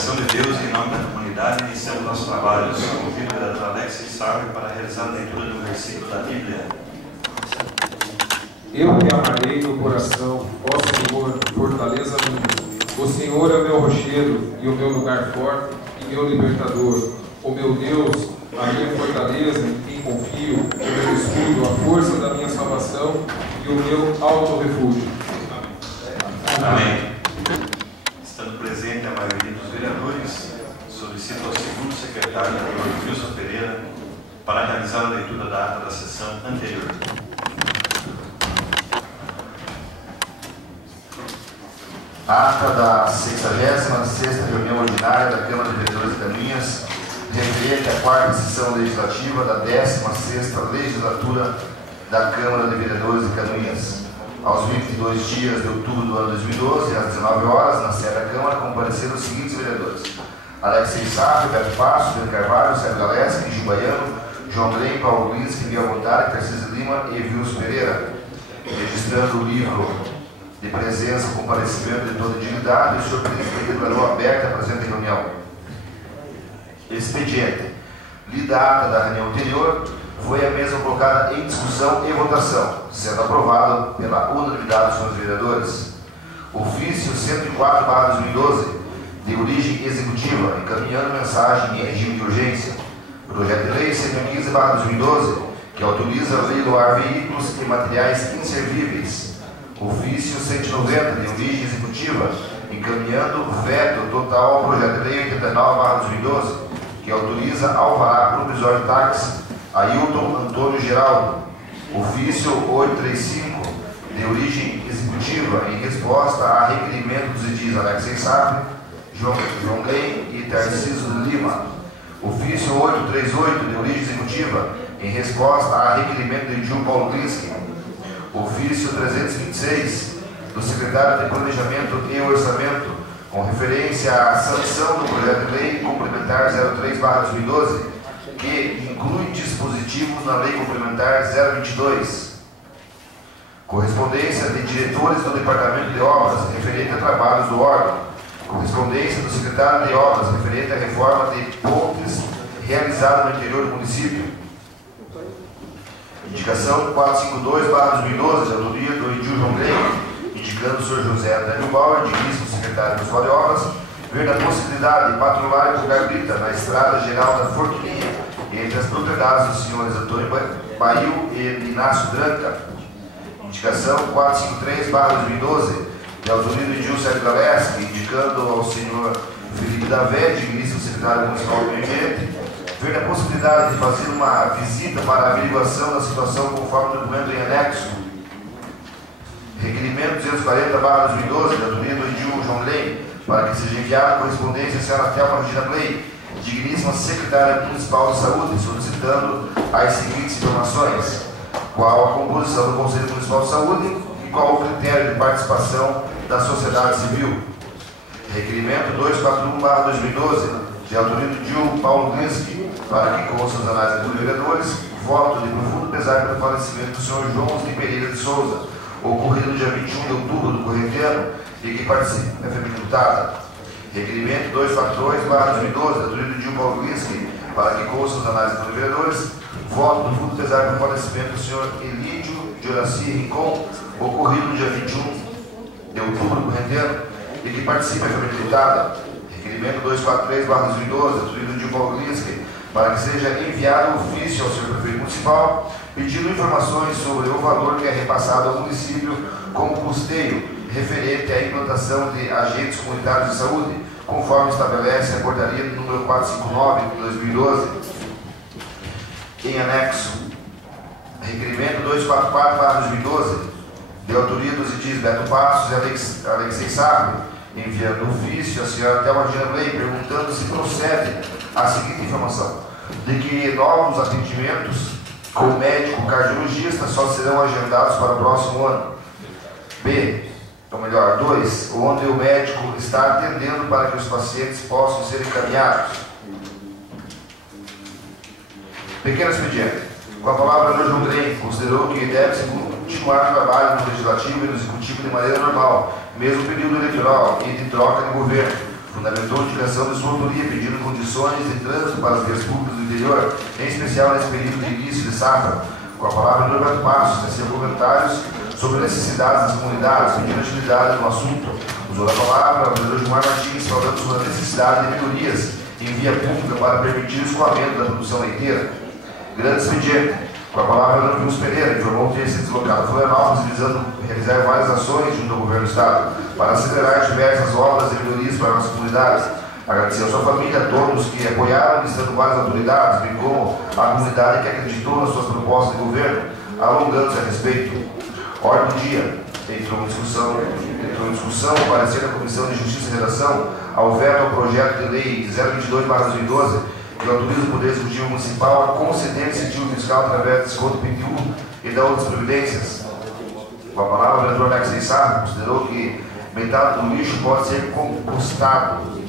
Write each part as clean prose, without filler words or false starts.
direção de Deus e em nome da comunidade, iniciamos nosso trabalho. Convido o vereador Alex Sarve para realizar a leitura de um versículo da Bíblia. Eu te amarei no coração, ó Senhor, fortaleza minha. O Senhor é o meu rochedo e o meu lugar forte e meu libertador. O meu Deus, a minha fortaleza, em quem confio, o meu escudo, a força da minha salvação e o meu alto refúgio. Amém. Estando presente a maioria dos vereadores, solicito ao segundo secretário, Dr. Wilson Pereira, para realizar a leitura da ata da sessão anterior. Ata da 66ª reunião ordinária da Câmara de Vereadores de Canoinhas, referente à 4ª sessão legislativa da 16ª legislatura da Câmara de Vereadores de Canoinhas. Aos 22 dias de outubro do ano 2012, às 19 horas, na sede da Câmara, compareceram os seguintes vereadores: Alex Sarve, Beto Passos, Pedro Carvalho, Sérgio Galeski, Gil Baiano, João Grey, Paulo Glinski, Bia Vontade, Tarcísio Lima e Wilson Pereira. Registrando o livro de presença, comparecimento de toda dignidade, o senhor presidente declarou aberta a presente reunião. Expediente. Lida a ata da reunião anterior, foi a mesma colocada em discussão e votação, sendo aprovado pela unanimidade dos senhores vereadores. Ofício 104/2012, de origem executiva, encaminhando mensagem em regime de urgência. Projeto de lei 115/2012, que autoriza a leiloar veículos e materiais inservíveis. Ofício 190, de origem executiva, encaminhando veto total ao projeto de lei 89/2012, que autoriza alvará provisório de táxi a Ailton Antônio Geraldo. Ofício 835, de origem executiva, em resposta a requerimento dos edis Alex Sarve, João Grey e Tarcísio Lima. Ofício 838, de origem executiva, em resposta a requerimento do edil Paulo Glinski. Ofício 326, do secretário de Planejamento e Orçamento, com referência à sanção do projeto de lei complementar 03/2012, que inclui dispositivos na lei complementar 022. Correspondência de diretores do Departamento de Obras referente a trabalhos do órgão. Correspondência do secretário de Obras referente à reforma de pontes realizada no interior do município. Indicação 452/2012, de autoria do edil João Grey, indicando o senhor José Antônio Bauer, digníssimo secretário municipal de obras, ver a possibilidade de patrulhar e colocar brita na estrada geral da Forquilinha, entre as propriedades dos senhores Antônio Bail e Inácio Dranca. Indicação 453/2012, de autoria do edil Sérgio Galeski, indicando ao senhor Felipe Davé, digníssimo secretário municipal do Meio Ambiente, ver a possibilidade de fazer uma visita para a averiguação da situação conforme o documento em anexo. Requerimento 240/2012, de autoria do edil João Grey, para que seja enviada correspondência à senhora Thelma Regina Clay, digníssima secretária municipal de saúde, solicitando as seguintes informações: qual a composição do Conselho Municipal de Saúde e qual o critério de participação da sociedade civil. Requerimento 241/2012, de autoria do edil Paulo Glinski, para que conste as análises dos vereadores, voto de profundo pesar pelo falecimento do senhor João de Pereira de Souza, ocorrido no dia 21 de outubro do corrente ano, e que participa da família imputada. Requerimento 242/2012, da autoria do edil Paulo Glinski, para que conste as análises dos vereadores, voto de profundo pesar pelo falecimento do senhor Elídio de Horaci Rincon, ocorrido no dia 21 de outubro do corrente ano, e que participa da família imputada. Requerimento 243/2012, da autoria do edil Paulo Glinski, para que seja enviado ofício ao senhor prefeito municipal, pedindo informações sobre o valor que é repassado ao município como custeio referente à implantação de agentes comunitários de saúde, conforme estabelece a portaria número 459 de 2012. Em anexo, requerimento 244/2012, de autoria dos edis Beto Passos e Alex Sarve, enviando ofício à senhora Thelma Regina Clay, perguntando se procede a seguinte informação: de que novos atendimentos com médico cardiologista só serão agendados para o próximo ano. B, ou melhor, 2, onde o médico está atendendo para que os pacientes possam ser encaminhados. Pequeno expediente. Com a palavra, o João Grey considerou que deve-se continuar o trabalho no Legislativo e no Executivo de maneira normal, mesmo período eleitoral e de troca de governo, fundamentou a indicação de sua autoria pedindo condições de trânsito para as vias públicas do interior, em especial nesse período de início de safra. Com a palavra, o Norberto Passos, teceu comentários sobre necessidades das comunidades, pedindo agilidade no assunto. Usou a palavra o vereador Gilmar Martins, falando sobre a necessidade de melhorias em via pública para permitir o escoamento da produção leiteira. Grande expediente. Com a palavra, o vereador Wilson Pereira informou ter se deslocado a Florianópolis visando realizar várias ações junto ao governo do Estado para acelerar diversas obras e melhorias para nossas comunidades. Agradeceu a sua família, a todos que apoiaram, listando várias autoridades, bem como a comunidade que acreditou nas suas propostas de governo, alongando-se a respeito. Ordem do dia. Entrou em discussão o parecer da Comissão de Justiça e Redação ao veto ao projeto de lei 022/2012, que autoriza o Poder Executivo Municipal a conceder incentivo fiscal através de desconto PTU e da outras providências. Com a palavra, o vereador Alexei Sarro considerou que metade do lixo pode ser compostado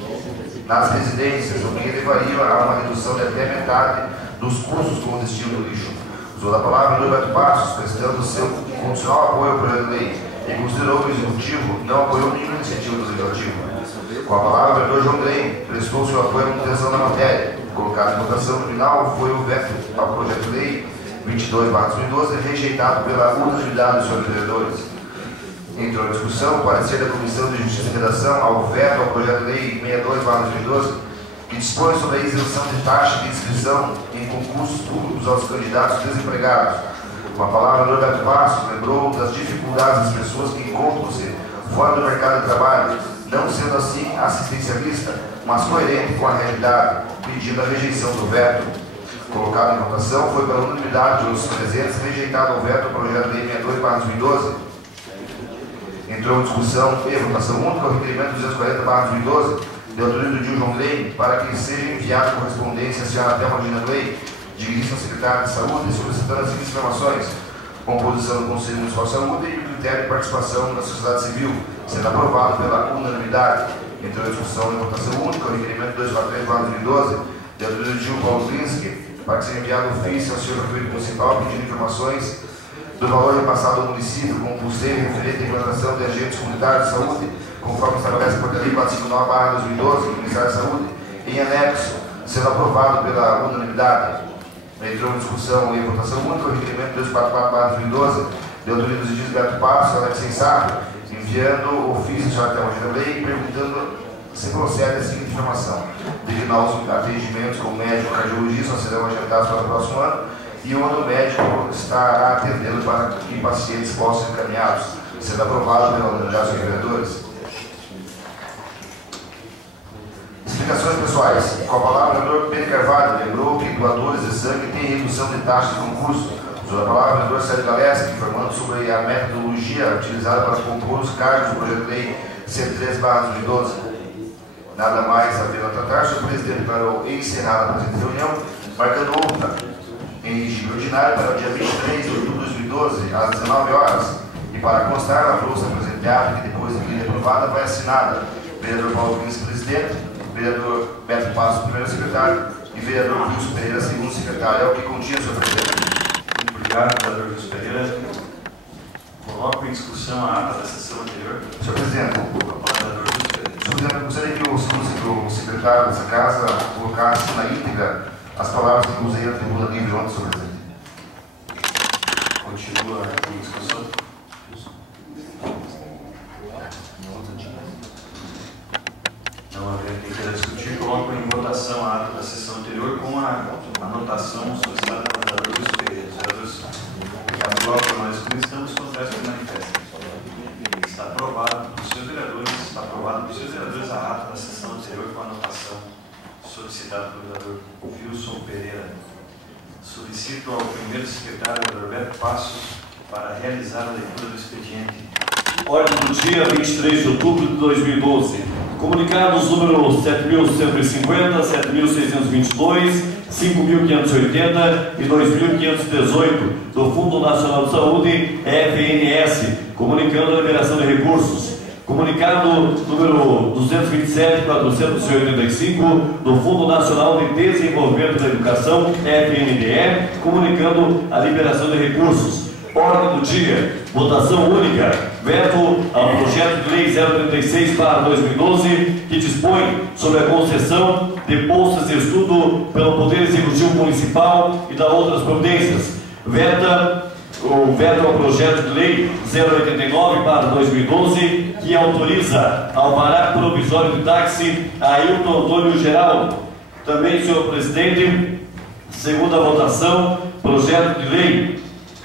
nas residências, o que levaria a uma redução de até metade dos custos com o destino do lixo. Usou a palavra o Norberto Passos, prestando seu condicional apoio ao projeto de lei, e considerou que o Executivo não apoiou nenhuma iniciativa do Legislativo. Com a palavra, o vereador João Grey prestou seu apoio à manutenção da matéria. Colocado em votação final foi o veto ao projeto de lei 22/2012, rejeitado pela unanimidade dos senhores vereadores. Entrou em discussão o parecer da Comissão de Justiça e Redação ao veto ao projeto de lei 62/2012, que dispõe sobre a isenção de taxa de inscrição em concursos públicos aos candidatos desempregados. Com a palavra, o Norberto Passos lembrou das dificuldades das pessoas que encontram-se fora do mercado de trabalho, não sendo assim assistencialista, mas coerente com a realidade, pedindo a rejeição do veto. Colocado em votação, foi pela unanimidade dos presentes rejeitado o veto ao projeto de lei 62/2012. Entrou em discussão e votação única o requerimento 240/2012, de autoria do Gil João Lei, para que seja enviado correspondência à senhora Thelma Regina Clay, digníssima secretária de Saúde, solicitando as seguintes informações: composição do Conselho Municipal de Saúde e o critério de participação da sociedade civil, sendo aprovado pela unanimidade. Entrou em discussão e votação única o requerimento 243/2012, de autoria do Gil Paulo Glinski, para que seja enviado ofício ao senhor prefeito municipal pedindo informações do valor repassado ao município como possível referente à implantação de agentes comunitários de saúde, conforme estabelece a portaria 459/2012 do Ministério da Saúde, em anexo, sendo aprovado pela unanimidade. Entrou em discussão e votação única o requerimento 244/2012, de autoria dos edis Beto Passos e Alexei Sarro, enviando ofício ao senhor Thelma Regina Lei, perguntando se procede a seguinte informação: devido aos atendimentos com o médico cardiologista serão agendados para o próximo ano, e onde o médico estará atendendo para que pacientes possam ser encaminhados, sendo aprovado pela unanimidade dos vereadores. Explicações pessoais. Com a palavra, o vereador Pedro Carvalho lembrou que doadores de sangue têm redução de taxa de concurso. Usou a palavra o vereador Sérgio Galeski, informando sobre a metodologia utilizada para compor os cargos do projeto de lei 103/2012. Nada mais a ver a tratar, o presidente declarou encerrada a presente reunião, marcando outra em regime ordinário para o dia 23 de outubro de 2012, às 19 horas. E para constar na trouxa presente ato, que depois de lei aprovada, vai assinada vereador Paulo Glinski, presidente, vereador Beto Passos, primeiro secretário, e vereador Wilson Pereira, segundo secretário. É o que continha, senhor presidente. Muito obrigado, vereador Wilson Pereira. Coloco em discussão a ata da sessão anterior. Senhor presidente, Vereador Wilson Pereira. senhor presidente, gostaria que o secretário dessa casa colocasse na íntegra as palavras que usei na tribuna livre ontem, senhor presidente. Continua em discussão. Não havendo quem queira discutir, coloco em votação a ata da sessão anterior com a anotação solicitada pelo vereador Wilson Pereira. Vereadores, aprovam para nós que estamos com o resto do manifesto. Está aprovado pelos senhores vereadores, a ata da sessão anterior com a anotação solicitada pelo vereador Wilson Pereira. Solicito ao primeiro secretário, vereador Beto Passos, para realizar a leitura do expediente. Ordem do dia 23 de outubro de 2012. Comunicados número 7.150, 7.622, 5.580 e 2.518 do Fundo Nacional de Saúde, FNS, comunicando a liberação de recursos. Comunicado número 227.485 do Fundo Nacional de Desenvolvimento da Educação, FNDE, comunicando a liberação de recursos. Ordem do dia. Votação única. Veto ao projeto de lei 036/2012, que dispõe sobre a concessão de bolsas de estudo pelo Poder Executivo Municipal e da outras providências. Veto ao projeto de lei 089/2012, que autoriza alvará provisório de táxi a Ailton Antônio Geraldo. Também, senhor presidente, segunda votação, projeto de lei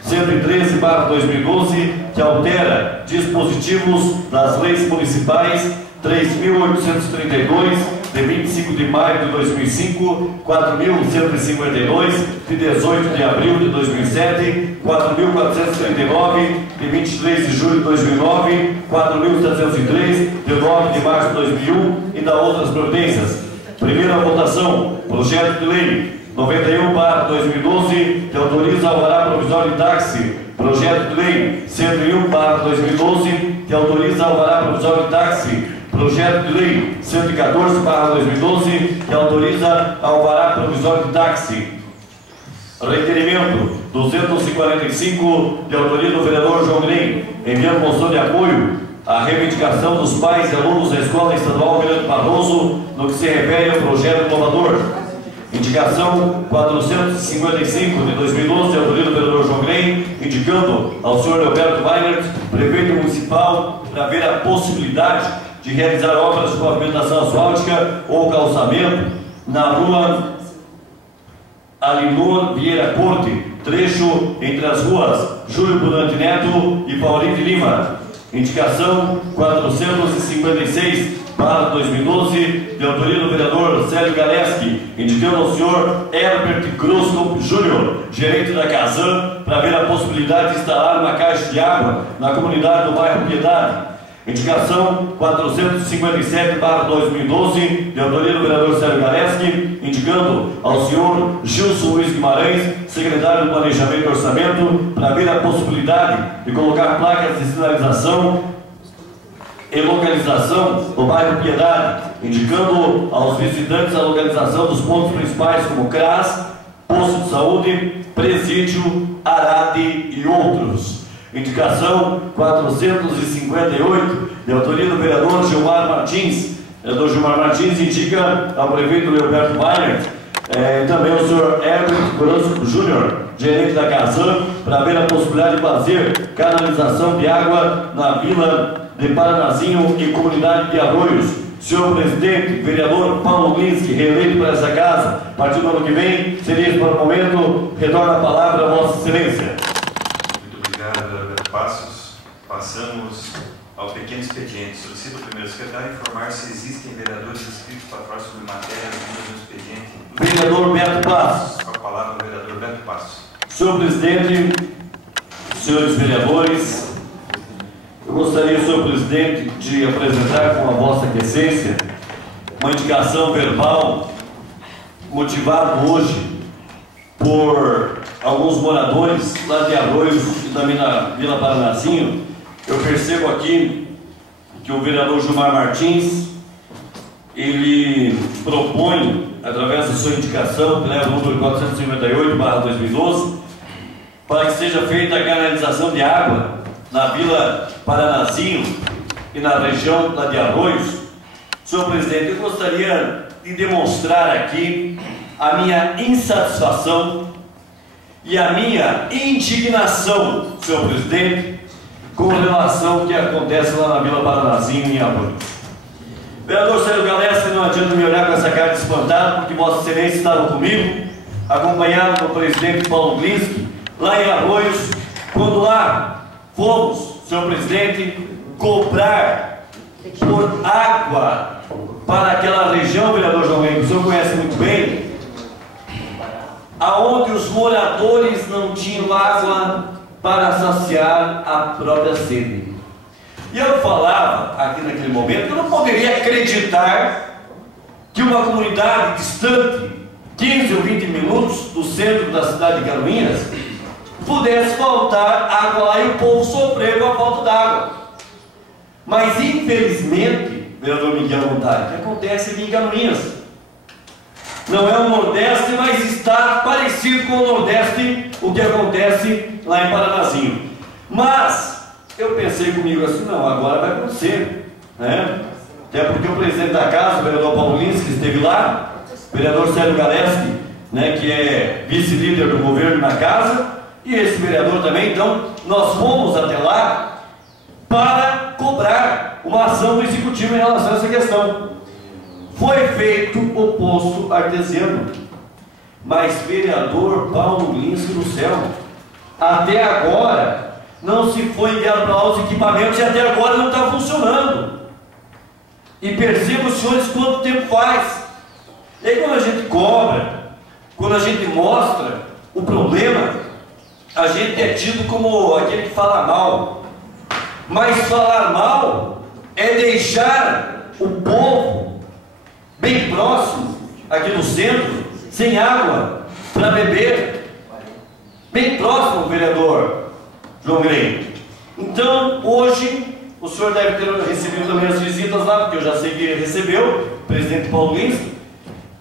113/2012, que altera dispositivos das leis municipais 3.832, de 25 de maio de 2005, 4.152, de 18 de abril de 2007, 4.439, de 23 de julho de 2009, 4.703, de 9 de março de 2001 e da outras providências. Primeira votação, projeto de lei 91/2012, que autoriza alvará provisório de táxi. Projeto de lei 101/2012, que autoriza alvará provisório de táxi. Projeto de lei 114/2012, que autoriza alvará provisório de táxi. Requerimento 245, que autoriza o vereador João Grem, enviando moção de apoio à reivindicação dos pais e alunos da Escola Estadual Almirante Barroso, no que se refere ao projeto inovador. Indicação 455 de 2012, autoriza o vereador João Grem, indicando ao senhor Leoberto Weiner, prefeito municipal, para ver a possibilidade de realizar obras de pavimentação asfáltica ou calçamento na rua Alinor Vieira Corte, trecho entre as ruas Júlio Burante Neto e Paulinho de Lima. Indicação 456/2012, de autoria do vereador Célio Galeski, indicando ao senhor Herbert Groscop Júnior, gerente da Casan, para ver a possibilidade de instalar uma caixa de água na comunidade do bairro Piedade. Indicação 457/2012, de autoria do vereador Célio Galeski, indicando ao senhor Gilson Luiz Guimarães, secretário do Planejamento e Orçamento, para ver a possibilidade de colocar placas de sinalização e localização no bairro Piedade, indicando aos visitantes a localização dos pontos principais como CRAS, Posto de Saúde, Presídio, Arade e outros. Indicação 458, de autoria do vereador Gilmar Martins. O vereador Gilmar Martins indica ao prefeito Leoberto Weiner, também ao senhor Herbert Grosco Júnior, gerente da Casan, para ver a possibilidade de fazer canalização de água na vila de Paranazinho e comunidade de Arroios. Senhor presidente, vereador Paulo Glinski, reeleito para essa casa, a partir do ano que vem, seria esse para o momento, retorna a palavra a Vossa Excelência. Muito obrigado, vereador Passos. Passamos ao pequeno expediente. Solicito ao primeiro secretário informar se existem vereadores inscritos para falar sobre matéria do expediente. Vereador Beto Passos. Com a palavra o vereador Beto Passos. Senhor presidente, senhores vereadores, eu gostaria, senhor presidente, de apresentar com a vossa aquiescência uma indicação verbal motivada hoje por alguns moradores lá de Arroios e também na Vila Paranazinho. Eu percebo aqui que o vereador Gilmar Martins, ele propõe, através da sua indicação, que leva o número 458/2012, para que seja feita a canalização de água na Vila Paranazinho e na região lá de Arroios. Senhor presidente, eu gostaria de demonstrar aqui a minha insatisfação e a minha indignação, senhor presidente, com relação ao que acontece lá na Vila Paranazinho em Arroios. Vereador Célio Galeski, não adianta me olhar com essa cara de espantado, porque Vossa Excelência estava comigo, acompanhado do presidente Paulo Glinski, lá em Arroios, quando lá fomos, senhor presidente, cobrar por água para aquela região, vereador João Grem, que o senhor conhece muito bem, aonde os moradores não tinham água para saciar a própria sede. E eu falava aqui naquele momento que eu não poderia acreditar que uma comunidade distante 15 ou 20 minutos do centro da cidade de Canoinhas pudesse faltar água lá e o povo sofrer com a falta d'água. Mas infelizmente, vereador Miguel Montari, o que acontece aqui em Canoinhas não é o Nordeste, mas está parecido com o Nordeste o que acontece lá em Paranazinho. Mas eu pensei comigo assim, não, agora vai acontecer, né? Até porque o presidente da casa, o vereador Paulo Lins, que esteve lá, o vereador Célio Galeski, né, que é vice-líder do governo na casa, e esse vereador também. Então nós fomos até lá para cobrar uma ação do executivo em relação a essa questão. Foi feito o poço artesiano, mas vereador Paulo Lins do céu, até agora não se foi enviado para lá os equipamentos e até agora não está funcionando. E percebam, senhores, quanto tempo faz. E aí, quando a gente cobra, quando a gente mostra o problema, a gente é tido como aquele que fala mal. Mas falar mal é deixar o povo bem próximo, aqui no centro, sem água para beber. Bem próximo, vereador João Grey. Então, hoje, o senhor deve ter recebido também as visitas lá, porque eu já sei que ele recebeu, o presidente Paulo Lins,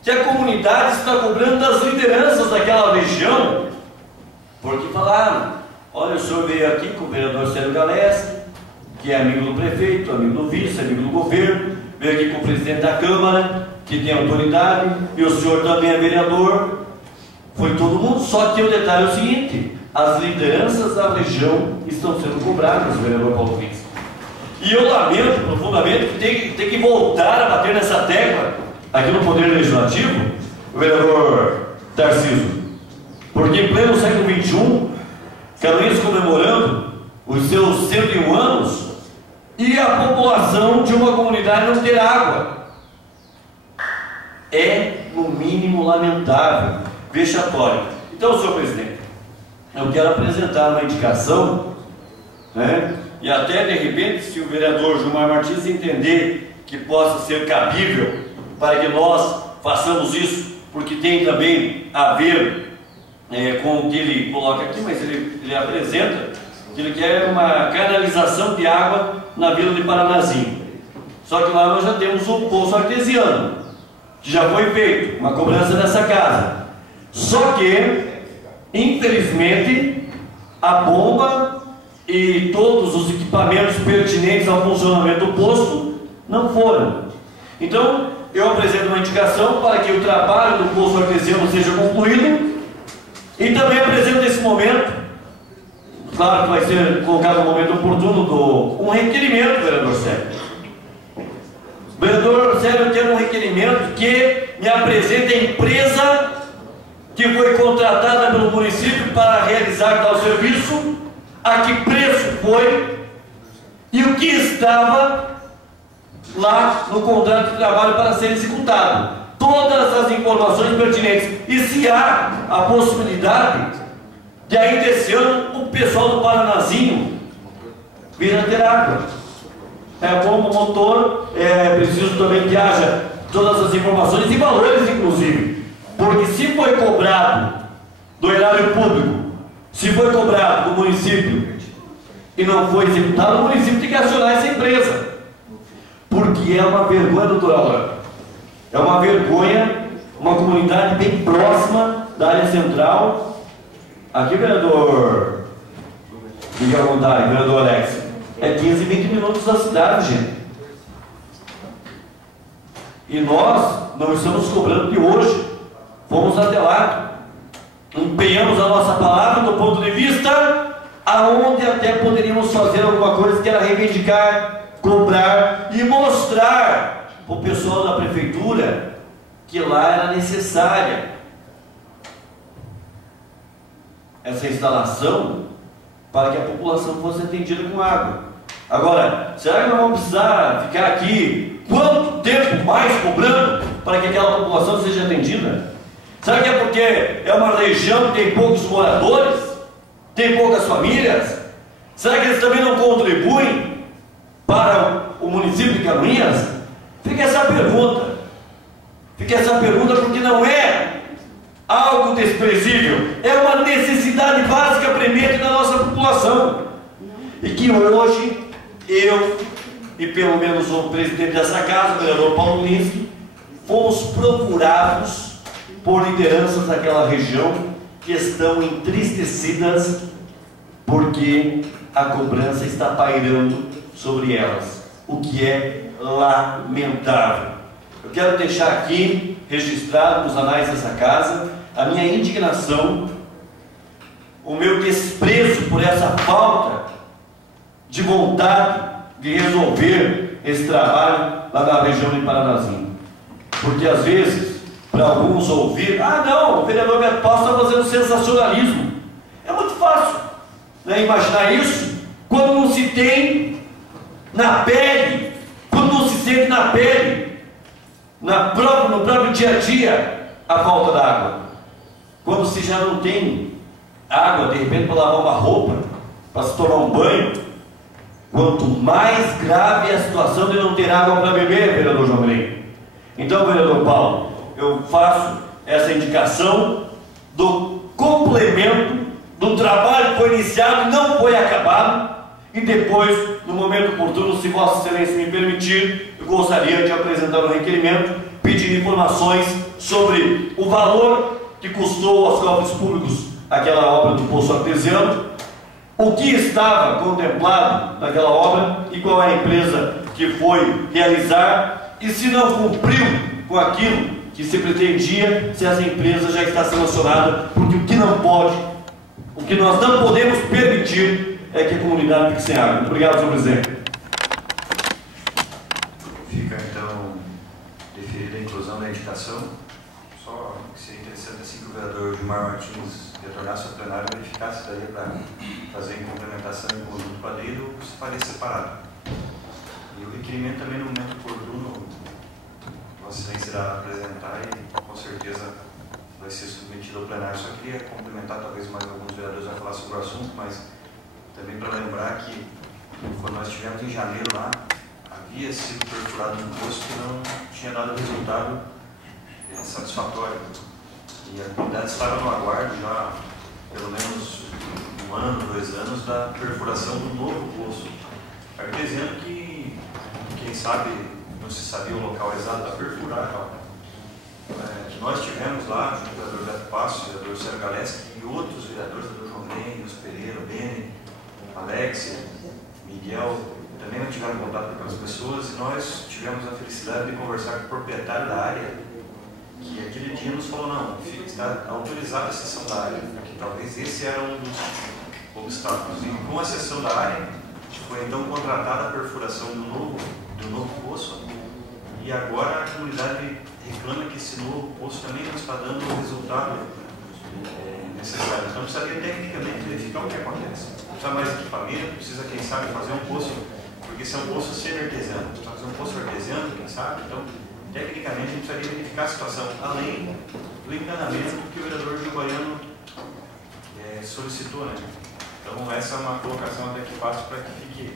que a comunidade está cobrando das lideranças daquela região, porque falaram, olha, o senhor veio aqui com o vereador Célio Galeski, que é amigo do prefeito, amigo do vice, amigo do governo, veio aqui com o presidente da Câmara, que tem autoridade, e o senhor também é vereador, foi todo mundo, só que o detalhe é o seguinte, as lideranças da região estão sendo cobradas, vereador Paulo Lins. E eu lamento profundamente que tem que voltar a bater nessa tecla aqui no Poder Legislativo, o vereador Tarcísio, porque em pleno século XXI, Canoinhas comemorando os seus 101 anos e a população de uma comunidade não ter água. É, no mínimo, lamentável, vexatório. Então, senhor presidente, eu quero apresentar uma indicação, né? E até de repente, se o vereador Gilmar Martins entender que possa ser cabível para que nós façamos isso, porque tem também a ver com o que ele coloca aqui, mas ele apresenta que ele quer uma canalização de água na Vila de Paranazinho. Só que lá nós já temos o poço artesiano, que já foi feito, uma cobrança dessa casa. Só que, infelizmente, a bomba e todos os equipamentos pertinentes ao funcionamento do poço não foram. Então, eu apresento uma indicação para que o trabalho do poço artesiano seja concluído e também apresento nesse momento, claro que vai ser colocado no momento oportuno, um requerimento, vereador Célio. Vereador Célio, eu quero um requerimento que me apresente a empresa que foi contratada pelo município para realizar tal serviço, a que preço foi e o que estava lá no contrato de trabalho para ser executado. Todas as informações pertinentes. E se há a possibilidade de ainda esse ano o pessoal do Paranazinho vir a ter água. Como motor, é preciso também que haja todas as informações e valores, inclusive. Porque se foi cobrado do erário público, se foi cobrado do município e não foi executado, o município tem que acionar essa empresa. Porque é uma vergonha, doutora Laura. É uma vergonha, uma comunidade bem próxima da área central. Aqui, vereador, fique à vontade, vereador Alex, é 15, 20 minutos da cidade, gente. E nós não estamos cobrando de hoje. Fomos até lá, empenhamos a nossa palavra do ponto de vista aonde até poderíamos fazer alguma coisa que era reivindicar, cobrar e mostrar para o pessoal da prefeitura que lá era necessária essa instalação para que a população fosse atendida com água. Agora, será que nós vamos precisar ficar aqui quanto tempo mais cobrando para que aquela população seja atendida? Será que é porque é uma região que tem poucos moradores? Tem poucas famílias? Será que eles também não contribuem para o município de Canoinhas? Fica essa pergunta. Fica essa pergunta porque não é algo desprezível. É uma necessidade básica premente da nossa população. E que hoje, eu e pelo menos o presidente dessa casa, o vereador Paulo Lins, fomos procurados por lideranças daquela região que estão entristecidas porque a cobrança está pairando sobre elas, o que é lamentável. Eu quero deixar aqui, registrado nos anais dessa casa, a minha indignação, o meu desprezo por essa falta de vontade de resolver esse trabalho lá na região de Paranazinho. Porque às vezes, para alguns ouvir, ah não, o vereador Beto Passos está fazendo sensacionalismo. É muito fácil, né, imaginar isso quando não se tem na pele, quando não se sente na pele, no próprio dia a dia, a falta da água. Quando se já não tem água, de repente, para lavar uma roupa, para se tomar um banho. Quanto mais grave é a situação de não ter água para beber, vereador João Green. Então, vereador Paulo, eu faço essa indicação do complemento do trabalho que foi iniciado e não foi acabado, e depois, no momento oportuno, se Vossa Excelência me permitir, eu gostaria de apresentar um requerimento pedindo informações sobre o valor que custou aos cofres públicos aquela obra do Poço Artesiano, o que estava contemplado naquela obra e qual é a empresa que foi realizar, e se não cumpriu com aquilo que se pretendia, se essa empresa já está sancionada, porque o que não pode, o que nós não podemos permitir é que a comunidade fique sem água. Obrigado, senhor presidente. Fica então deferida a inclusão da indicação. Só que seria interessante assim que o vereador Gilmar Martins retornasse ao plenário e verificasse se daria para fazer em complementação em conjunto com a lei ou se faria separado. E o requerimento também no momento oportuno, Vossa Excelência irá apresentar e com certeza vai ser submetido ao plenário. Só queria complementar, talvez mais alguns vereadores vão falar sobre o assunto, mas também para lembrar que quando nós estivemos em janeiro lá, havia sido perfurado um poço que não tinha dado resultado satisfatório. E a comunidade estava no aguardo já pelo menos 1 ano, 2 anos da perfuração do novo poço artesiano que, quem sabe, não se sabia o local exato para perfurar. Nós tivemos lá, junto com o vereador Beto Passos, o vereador Sérgio Galeski e outros vereadores, o vereador João Green, Deus Pereira, Beni, Alexia, Miguel, também não tiveram contato com aquelas pessoas, e nós tivemos a felicidade de conversar com o proprietário da área, que aquele dia nos falou, não, está autorizada a cessão da área, que talvez esse era um dos obstáculos. E com a cessão da área, foi então contratada a perfuração do novo poço, e agora a comunidade reclama que esse novo poço também não está dando o resultado necessário. Então precisaria tecnicamente verificar o que acontece. Precisa mais equipamento, precisa, quem sabe, fazer um poço, porque se é um poço semi-artesiano, precisa fazer um poço artesiano, quem sabe, então tecnicamente a gente precisaria verificar a situação, além do encanamento que o vereador Gil Baiano solicitou, né? Então essa é uma colocação até que faço para que fique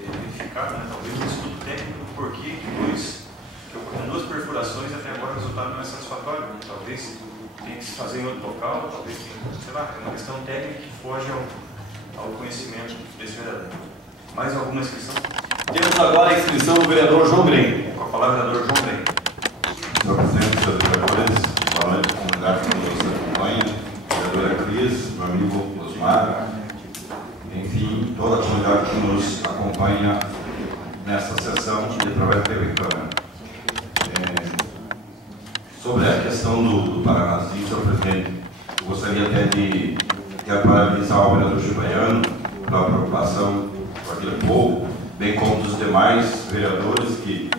verificado, né? Talvez um estudo técnico do porquê que ocorreram 2 perfurações e até agora o resultado não é satisfatório. Talvez tenha que se fazer em outro local, talvez tenha, sei lá, é uma questão técnica que foge ao conhecimento desse vereador. Mais alguma inscrição? Temos agora a inscrição do vereador João Green. Com a palavra, vereador João Green. Senhor presidente, senhores vereadores, boa noite, comunidade que nos acompanha, vereadora Cris, meu amigo Osmar, enfim, toda a comunidade que nos acompanha nessa sessão e através da TV Câmara. Sobre a questão do Paranazinho, senhor presidente, eu gostaria até de parabenizar o vereador Gil Baiano pela preocupação com aquele povo, bem como dos demais vereadores que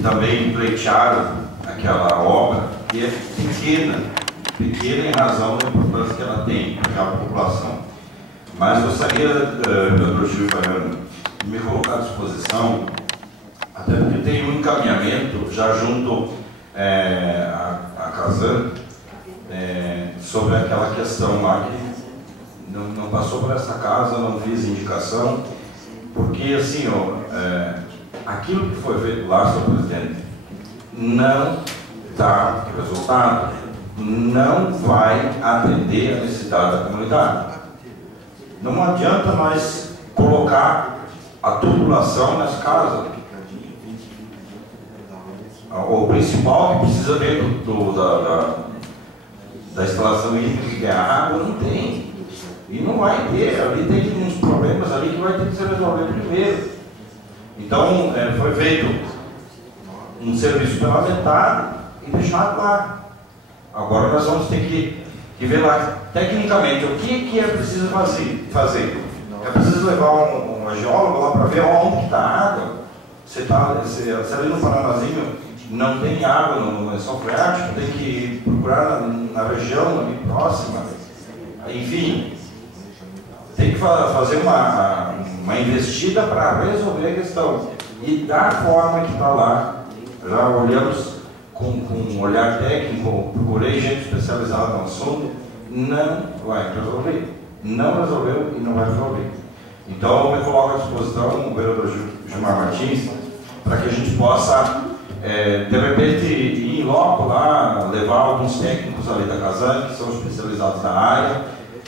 também pleitearam aquela obra, que é pequena em razão da importância que ela tem para aquela população. Mas gostaria, vereador Gil Baiano, de me colocar à disposição, até porque tem um encaminhamento já junto a Casan, sobre aquela questão lá que não passou por essa casa, não fiz indicação, porque assim, aquilo que foi feito lá, senhor presidente, não dá resultado, não vai atender a necessidade da comunidade. Não adianta mais colocar a tubulação nas casas. O principal que precisa dentro da instalação hídrica, que é a água, não tem. E não vai ter, ali tem uns problemas ali que vai ter que ser resolvido primeiro. Então, foi feito um serviço pela metade e deixado lá. Agora nós vamos ter que ver lá, tecnicamente, o que é preciso fazer. É preciso levar um geólogo lá para ver onde está a água. Se ali no Paranazinho não tem água no lençol freático, tem que procurar na região ali próxima. Enfim, tem que fazer uma investida para resolver a questão. E da forma que está lá, já olhamos com um olhar técnico, procurei gente especializada no assunto, não vai resolver. Não resolveu e não vai resolver. Então, eu me coloco à disposição o vereador Gilmar Martins para que a gente possa, de repente, ir em loco lá, levar alguns técnicos ali da Casan, que são especializados na área,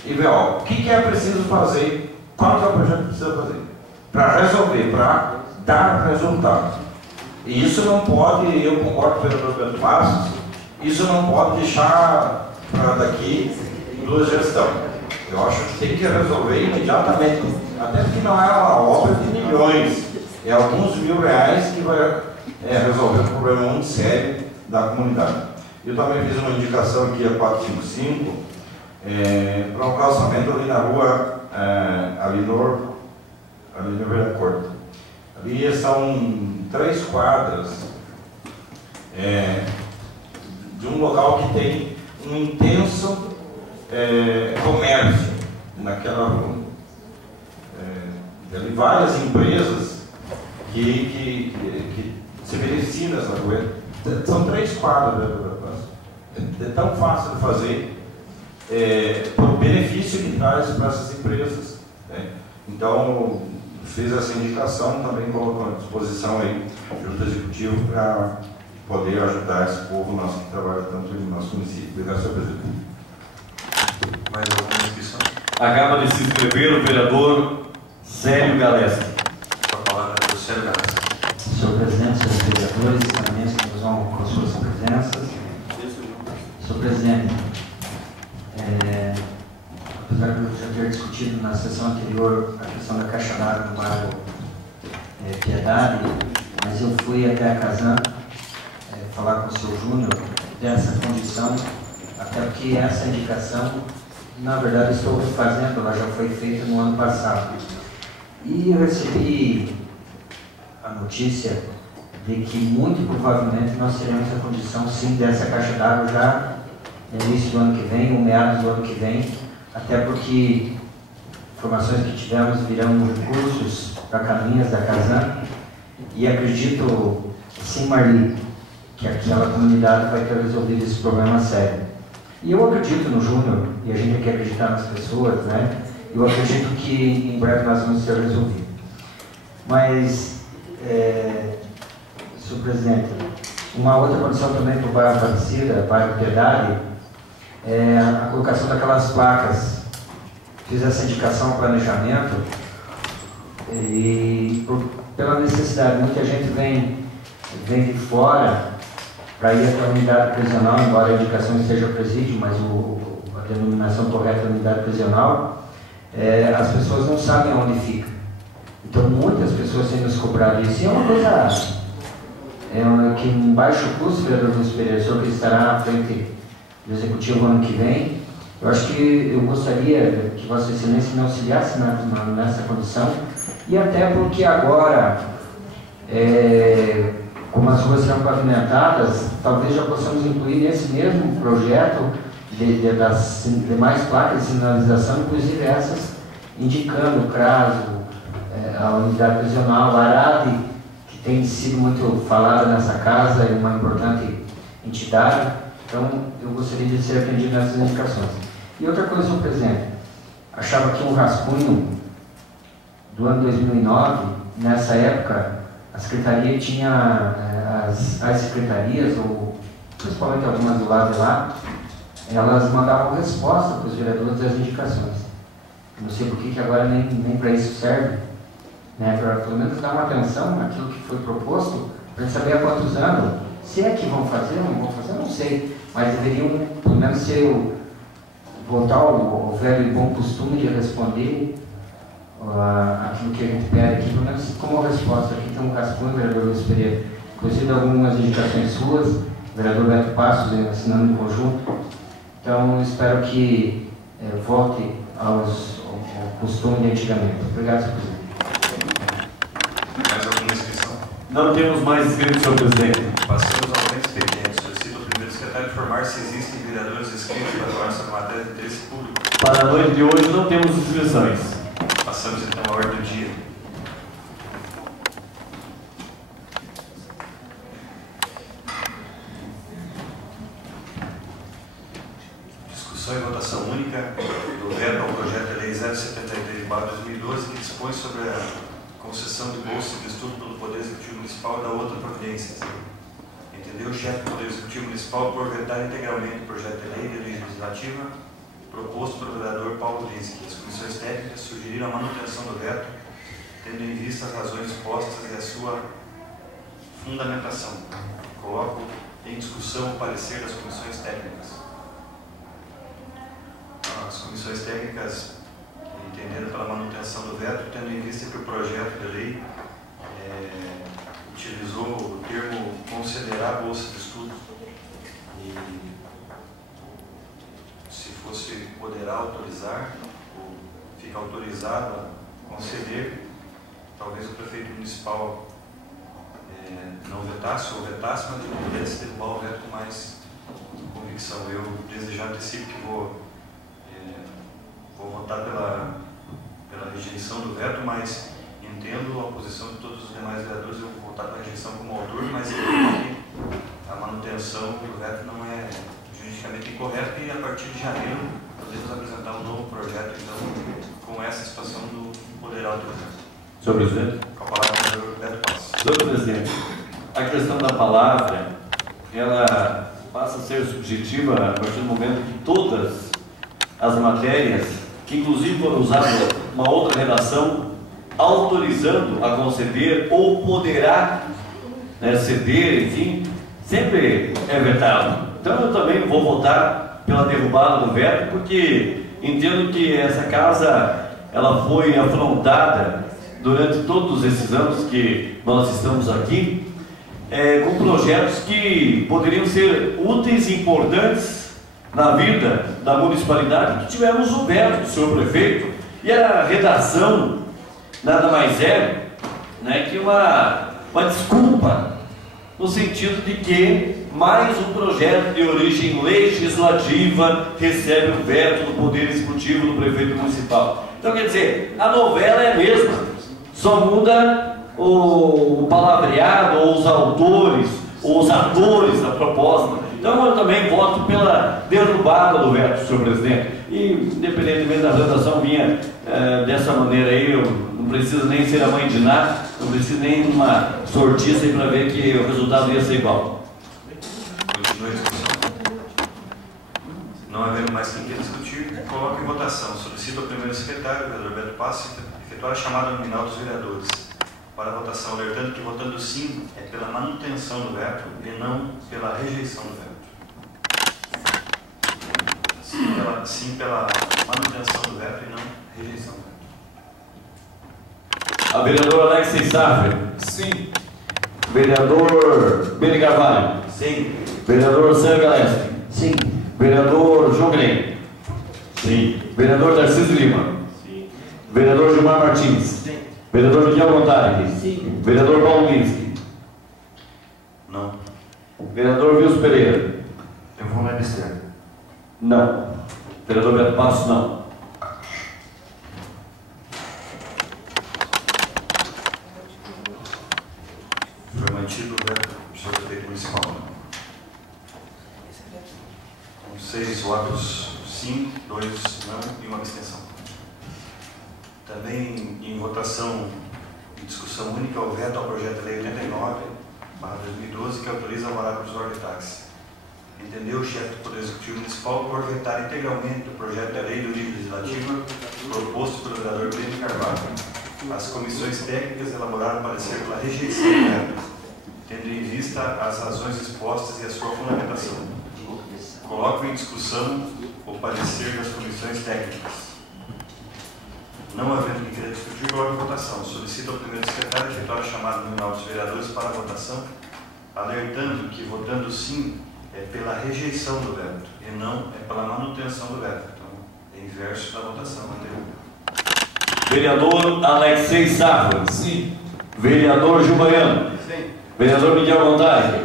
e ver o que é preciso fazer, qual é o projeto que precisa fazer, para resolver, para dar resultado. E isso não pode, eu concordo com o vereador Beto Passos, isso não pode deixar para daqui duas gestões. Eu acho que tem que resolver imediatamente, até porque não é uma obra de milhões, é alguns R$1.000 que vai resolver um problema muito sério da comunidade. Eu também fiz uma indicação aqui, a 455, para um calçamento ali na rua, ali no Velha Corte. Ali são 3 quadras de um local que tem um intenso comércio naquela rua. Tem várias empresas que se beneficiam nessa rua. São 3 quadras, é tão fácil de fazer, por benefício que traz para essas empresas. Então, fiz essa indicação, também coloco à disposição aí, junto ao Executivo, para poder ajudar esse povo nosso que trabalha tanto no nosso município. Obrigado, senhor presidente. Mais alguma inscrição? Acaba de se inscrever o vereador Célio Galeschi. Com a palavra do Célio Galeschi. Senhor presidente, senhores vereadores, também que nos vão com suas presenças. Senhor presidente, apesar de eu já ter discutido na sessão anterior a questão da caixa d'água no bairro Piedade, mas eu fui até a Casan falar com o senhor Júnior dessa condição, até porque essa indicação, na verdade, estou refazendo, ela já foi feita no ano passado. E eu recebi a notícia de que muito provavelmente nós teremos a condição sim dessa caixa d'água já no início do ano que vem, ou meados do ano que vem, até porque informações que tivemos virão recursos para caminhas da Casan e acredito, sim, Marli, que aquela comunidade vai ter resolvido esse problema sério. E eu acredito no Júnior, e a gente tem que acreditar nas pessoas, né? Eu acredito que em breve nós vamos ter resolvido. Mas, senhor presidente, uma outra condição também para o bairro Aparecida, bairro Piedade, é a colocação daquelas placas. Fiz essa indicação ao planejamento e pela necessidade, muita gente vem de fora para ir até a unidade prisional, embora a indicação esteja presídio, mas a denominação correta é unidade prisional, as pessoas não sabem onde fica. Então muitas pessoas têm nos cobrado isso, e é uma coisa que um baixo custo, vereador Luiz Pereira, o senhor que estará à frente do Executivo ano que vem, eu acho que eu gostaria que Vossa Excelência me auxiliasse nessa condição, e até porque agora, como as ruas serão pavimentadas, talvez já possamos incluir nesse mesmo projeto das demais placas de sinalização, inclusive essas indicando o CRASO, a unidade prisional, a ARAD, que tem sido muito falada nessa casa, é uma importante entidade. Então, eu gostaria de ser atendido nessas indicações. E outra coisa, senhor presidente, achava que um rascunho do ano 2009, nessa época, a secretaria tinha, as secretarias, ou principalmente algumas do lado de lá, elas mandavam resposta para os vereadores das indicações. Não sei por que agora nem para isso serve, né? Para pelo menos dar uma atenção naquilo que foi proposto, para a gente saber há quantos anos. Se é que vão fazer ou não vão fazer, eu não sei, mas deveriam pelo menos ser voltar ao velho e bom costume de responder aquilo que a gente pede aqui, pelo menos como resposta. Aqui tem um rascunho, vereador Luiz Pereira, inclusive algumas indicações suas, vereador Beto Passos, assinando em conjunto. Então, espero que volte ao costume de antigamente. Obrigado, senhor presidente. Mais alguma inscrição? Não temos mais inscritos, senhor presidente. Passamos ao tema expediente. Solicito ao primeiro secretário informar se existem vereadores inscritos para atuar sobre matéria de interesse público. Para a noite de hoje não temos inscrições. Passamos então à ordem do dia. Discussão e votação única do veto ao projeto de lei 073/2012 que dispõe sobre a concessão de bolsa de estudo pelo Poder Executivo Municipal e da outra providência. Entendeu o chefe do Poder Executivo Municipal por vetar integralmente o projeto de lei de origem legislativa proposto pelo vereador Paulo Linsky. As comissões técnicas sugeriram a manutenção do veto, tendo em vista as razões expostas e a sua fundamentação. Coloco em discussão o parecer das comissões técnicas. As comissões técnicas entenderam pela manutenção do veto, tendo em vista que o projeto de lei utilizou o termo considerar a bolsa de estudo e se fosse poderá autorizar ou fica autorizado a conceder, talvez o prefeito municipal não vetasse ou vetasse, mas ele pudesse derrubar o veto com mais convicção. Eu desde já antecipo que vou votar pela rejeição do veto, mas entendo a posição de todos os demais vereadores. Eu vou votar pela rejeição como autor, mas entendo que a manutenção do veto não é juridicamente incorreta e a partir de janeiro podemos apresentar um novo projeto, então, com essa situação do poder autorizar. Senhor presidente. Com a palavra do vereador Beto Passos. Senhor presidente, a questão da palavra, ela passa a ser subjetiva a partir do momento que todas as matérias, que inclusive foram usadas uma outra redação, autorizando a conceder ou poderá ceder, enfim, sempre é vetado. Então eu também vou votar pela derrubada do veto, porque entendo que essa casa ela foi afrontada durante todos esses anos que nós estamos aqui, com projetos que poderiam ser úteis e importantes na vida da municipalidade, que tivemos o veto do senhor prefeito, e a redação nada mais é que uma desculpa, no sentido de que mais um projeto de origem legislativa recebe o veto do Poder Executivo do prefeito municipal. Então, quer dizer, a novela é a mesma, só muda o palavreado, ou os autores, ou os atores da proposta. Então, eu também voto pela derrubada do veto, senhor presidente. E, independentemente da redação vinha dessa maneira aí, eu não preciso nem ser a mãe de nada, não preciso nem uma sortiça para ver que o resultado ia ser igual. Continua a discussão. Não havendo mais quem queira discutir, coloco em votação. Solicito ao primeiro secretário, o vereador Beto Passos, efetuar a chamada nominal dos vereadores para a votação, alertando que votando sim é pela manutenção do veto e não pela rejeição do veto. Sim pela manutenção do veto e não rejeição do veto. A vereadora Alexei Safra. Sim. Vereador Beni Carvalho. Sim. Vereador Sérgio Galeski. Sim. Vereador João Green. Sim. Vereador Tarcísio Lima. Sim. Vereador Gilmar Martins. Sim. Vereador Miguel Montari. Sim. Vereador Paulo Linsky. Não. Vereador Wilson Pereira. Eu vou me abster. Não. Vereador Beto Passos, não. Foi mantido o veto do senhor prefeito municipal. Com 6 votos sim, 2 não e uma abstenção. Também em votação e discussão única o veto ao projeto de lei 89/2012 que autoriza o horário provisório de táxi. Entendeu o chefe do Poder Executivo Municipal por vetar integralmente o projeto de lei de origem legislativa proposto pelo vereador Beni Carvalho. As comissões técnicas elaboraram parecer pela rejeição do veto, tendo em vista as razões expostas e a sua fundamentação. Coloco em em discussão o parecer das comissões técnicas. Não havendo que queira discutir, coloca em votação. Solicita ao primeiro secretário efetuar a chamada nominal dos vereadores para a votação, alertando que, votando sim, é pela rejeição do veto e não é pela manutenção do veto. Então, é inverso da votação anterior. Vereador Alexei Safra. Sim. Vereador Gil Baiano. Sim. Vereador Miguel Montari.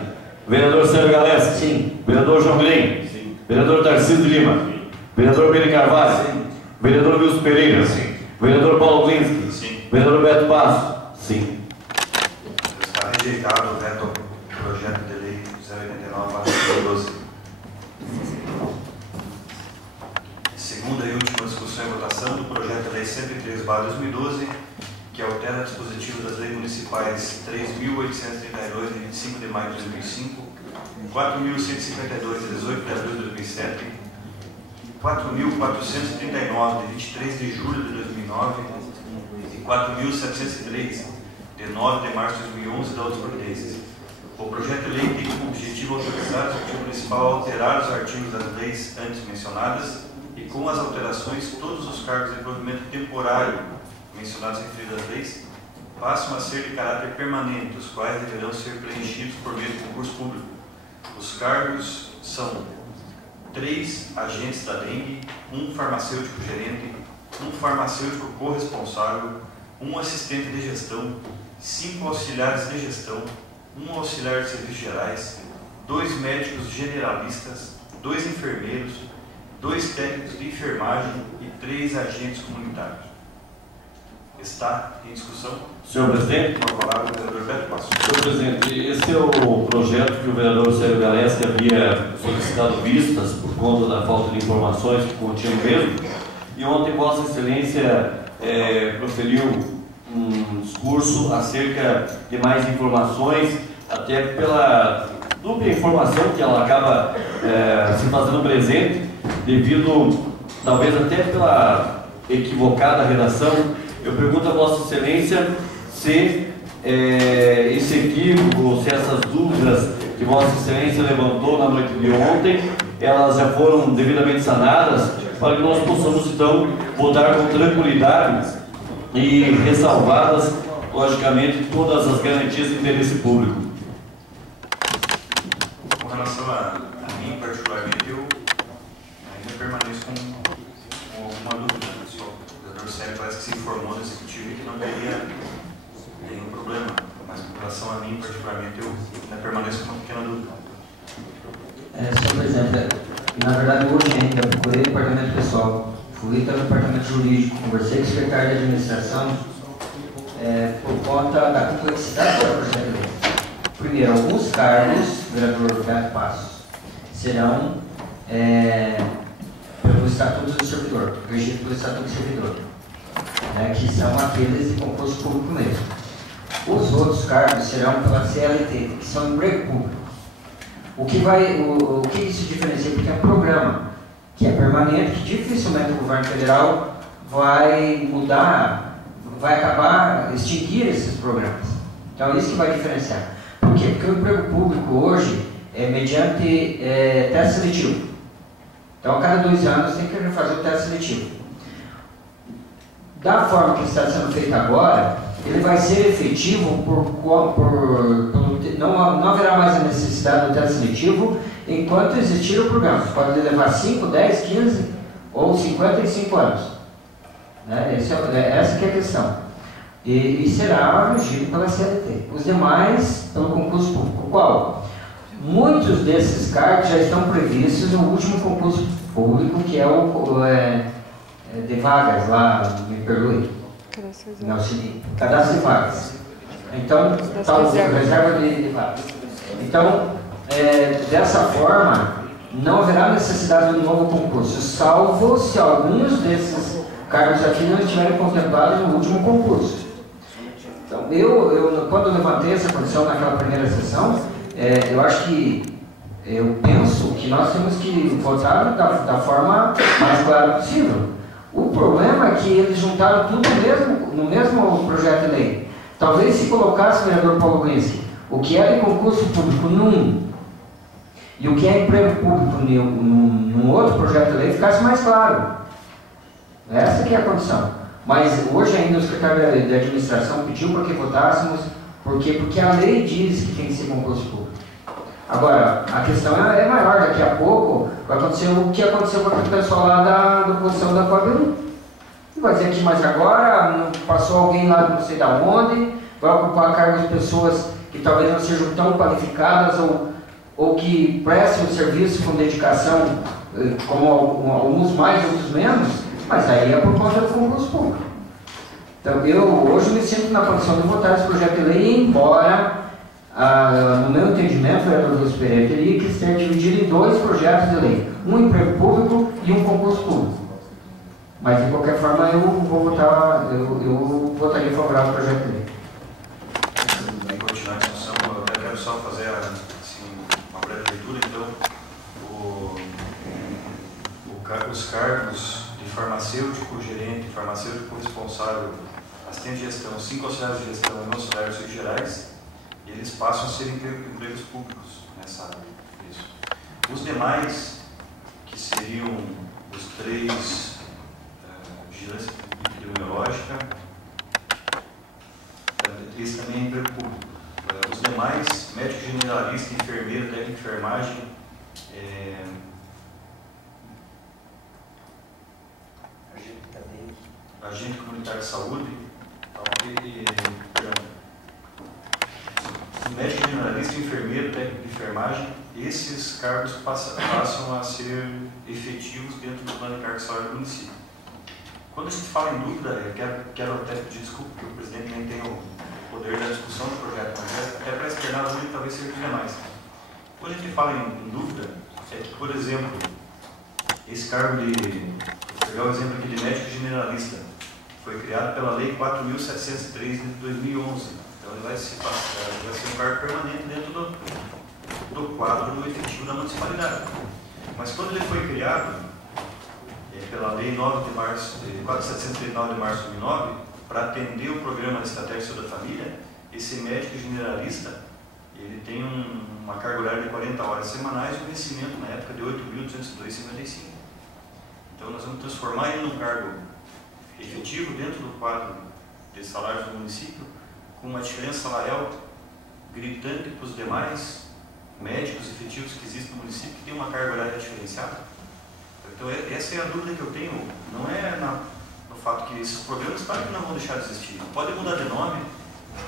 Vereador Sérgio Galeschi. Sim. Vereador João Guilhem. Sim. Vereador Tarcísio de Lima. Sim. Vereador Beni Carvalho. Sim. Vereador Wilson Pereira. Sim. Vereador Paulo Glinski. Sim. Vereador Beto Passo. Sim. Está rejeitado o veto ao projeto de lei 089/2012. Segunda e última discussão e votação do projeto de lei 103/2012, que altera o dispositivo das leis municipais 3.832, de 25 de maio de 2005, 4.152, de 18 de abril de 2007, 4.439, de 23 de julho de 2009 e 4.703, de 9 de março de 2011, da outras providências. O projeto de lei tem como objetivo autorizar o Executivo Municipal a alterar os artigos das leis antes mencionadas e, com as alterações, todos os cargos de provimento temporário mencionados em referidas leis passam a ser de caráter permanente, os quais deverão ser preenchidos por meio de concurso público. Os cargos são 3 agentes da dengue, 1 farmacêutico gerente, 1 farmacêutico corresponsável, 1 assistente de gestão, 5 auxiliares de gestão, 1 auxiliar de serviços gerais, 2 médicos generalistas, 2 enfermeiros, 2 técnicos de enfermagem e 3 agentes comunitários. Está em discussão? Senhor presidente. Uma palavra do vereador Beto Passo. Senhor presidente, esse é o projeto que o vereador Sérgio Galeschi havia solicitado vistas por conta da falta de informações que continham mesmo. E ontem Vossa Excelência proferiu um discurso acerca de mais informações, até pela dupla informação que ela acaba se fazendo presente, devido, talvez até pela equivocada redação. Eu pergunto a Vossa Excelência se esse equívoco, se essas dúvidas que Vossa Excelência levantou na noite de ontem, elas já foram devidamente sanadas, para que nós possamos então votar com tranquilidade e ressalvadas, logicamente, todas as garantias de interesse público. Com relação a mim, particularmente, eu ainda permaneço com uma dúvida. O vereador Sérgio parece que se informou no Executivo e que não teria nenhum problema, mas com relação a mim, particularmente, eu ainda permaneço com uma pequena dúvida. Senhor presidente, na verdade hoje ainda procurei o departamento pessoal, fui até o departamento jurídico, conversei com o secretário de administração por conta da complexidade do projeto de lei. Primeiro, alguns cargos, vereador Beto Passos, serão pelo Estatuto do Servidor, regido pelo Estatuto do Servidor, que são aqueles de concurso público mesmo. Os outros cargos serão pela CLT, que são emprego público. O que isso diferencia? Porque é um programa que é permanente, que dificilmente o governo federal vai mudar, vai acabar, extinguir esses programas. Então, isso que vai diferenciar. Por quê? Porque o emprego público hoje é mediante teste seletivo. Então, a cada 2 anos tem que fazer o teste seletivo. Da forma que está sendo feito agora, ele vai ser efetivo não haverá mais a necessidade do teste seletivo enquanto existir o programa. Pode levar 5, 10, 15 ou 55 anos. Essa que é a questão. E será regido pela CLT. Os demais, pelo concurso público. Qual? Muitos desses cargos já estão previstos no último concurso público, que é o de vagas lá, me perdoe. Cadastro de vagas. Então, reserva de vagas. Então, dessa forma, não haverá necessidade de um novo concurso, salvo se alguns desses cargos aqui não estiverem contemplados no último concurso. Então, quando levantei essa condição naquela primeira sessão, eu penso que nós temos que votar da forma mais clara possível. O problema é que eles juntaram tudo no mesmo projeto de lei. Talvez se colocasse o vereador Paulo Glinski, o que é de concurso público num e o que é emprego público num outro projeto de lei ficasse mais claro. Essa que é a condição. Mas hoje ainda o secretário de administração pediu para que votássemos, porque a lei diz que tem que ser concurso público. Agora, a questão é maior, daqui a pouco vai acontecer o que aconteceu com aquele pessoal lá da oposição da Coab. Vai dizer que, mas agora passou alguém lá não sei da onde, vai ocupar cargos de pessoas que talvez não sejam tão qualificadas ou que prestem o serviço com dedicação, como alguns mais, outros menos, mas aí é por conta do concurso público. Então, eu hoje me sinto na condição de votar esse projeto de lei, embora, no meu entendimento, o vereador Wilson Pereira teria que ser dividido em dois projetos de lei, um emprego público e um concurso público. Mas, de qualquer forma, eu votaria favorável ao projeto de lei. Para continuar a discussão, eu quero só fazer assim, uma breve leitura. Então, os cargos de farmacêutico, gerente, farmacêutico responsável, assistente de gestão, 5 auxiliares de gestão e auxiliares gerais, eles passam a ser empregos públicos nessa área. Isso. Os demais, que seriam os 3 vigilância epidemiológica, esse também é emprego público. Os demais, médico generalista, enfermeiro, técnico de enfermagem, agente comunitário de saúde, médico generalista, enfermeiro, técnico de enfermagem, esses cargos passam a ser efetivos dentro do plano de cargos e salário do município. Quando a gente fala em dúvida, eu quero até pedir desculpa, porque o presidente nem tem o poder da discussão do projeto, mas até para externar a dúvida talvez seja mais. Quando a gente fala em dúvida, é que, por exemplo, esse cargo de, vou pegar o exemplo aqui de médico generalista, foi criado pela Lei 4.703 de 2011. Então ele vai ser um cargo permanente dentro do quadro do efetivo da municipalidade. Mas quando ele foi criado, pela Lei 4.739 de março de 2009, para atender o programa de estratégia sobre a família, esse médico generalista, ele tem uma carga horária de 40 horas semanais e um vencimento na época de R$ 8.202,55. Então nós vamos transformar ele num cargo efetivo dentro do quadro de salários do município, com uma diferença salarial gritante para os demais médicos efetivos que existem no município, que tem uma carga horária diferenciada. Então essa é a dúvida que eu tenho, não é no fato que esses programas, claro que não vão deixar de existir, pode mudar de nome,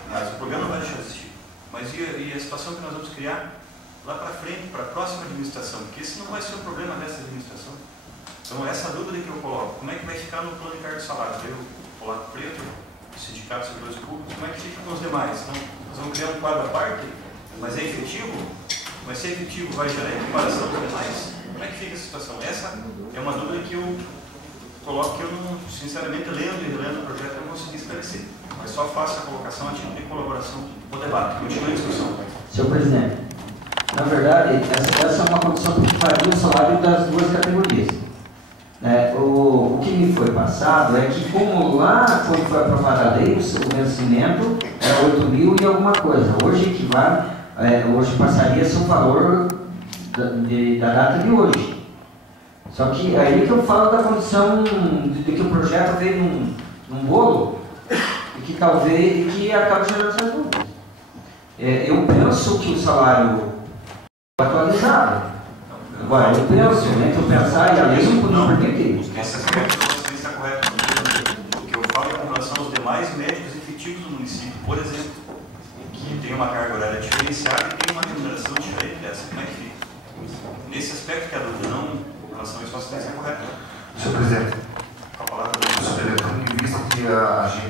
mas o programa não vai deixar de existir. Mas e a situação que nós vamos criar lá para frente, para a próxima administração, porque esse não vai ser um problema dessa administração. Então essa dúvida que eu coloco, como é que vai ficar no plano de cargos e salários? Eu, Polaco Preto, Sindicato de Servidores Públicos, como é que fica com os demais? Então nós vamos criar um quadro à parte, mas é efetivo? Vai ser efetivo, vai gerar equiparação dos demais? Como é que fica a situação? Essa é uma dúvida que eu coloco que eu não, sinceramente, lendo e relendo o projeto, eu não consegui esclarecer. Mas só faço a colocação a título de colaboração no debate. Continue a discussão. Senhor presidente, na verdade, essa é uma condição que varia o salário das duas categorias. O que me foi passado é que, como lá, quando foi aprovada a lei, o vencimento era 8 mil e alguma coisa. Hoje equivale, hoje passaria-se o valor da data de hoje. Só que aí que eu falo da condição de que o projeto veio num bolo e que talvez acabe gerando essas dúvidas. Eu penso que o salário é atualizado. Agora, eu penso, né, que eu pensar e a lei não permite. Esse aspecto você está correto. O que eu falo é com relação aos demais médicos efetivos do município, por exemplo, que tem uma carga horária diferenciada e tem uma remuneração diferente dessa. Como é que fica? Nesse aspecto que a dúvida, não em relação a isso, a assistência é correta. Senhor presidente, Com a palavra do senhor presidente, tendo em vista que a gente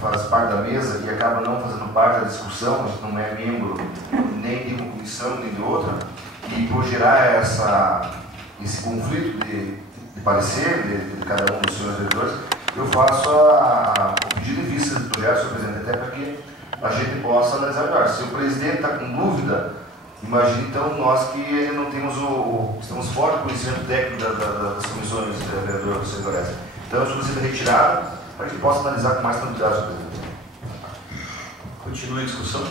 faz parte da mesa e acaba não fazendo parte da discussão, a gente não é membro nem de uma comissão nem de outra, e por gerar esse conflito de parecer de cada um dos senhores vereadores, eu faço o pedido de vista do projeto, senhor presidente, até para que a gente possa analisar melhor. Se o presidente está com dúvida, imagine então nós que não temos estamos fora do conhecimento técnico das comissões, vereador José Goresta. Então, isso precisa ser retirado para que possa analisar com mais tranquilidade, senhor presidente. Continue a discussão.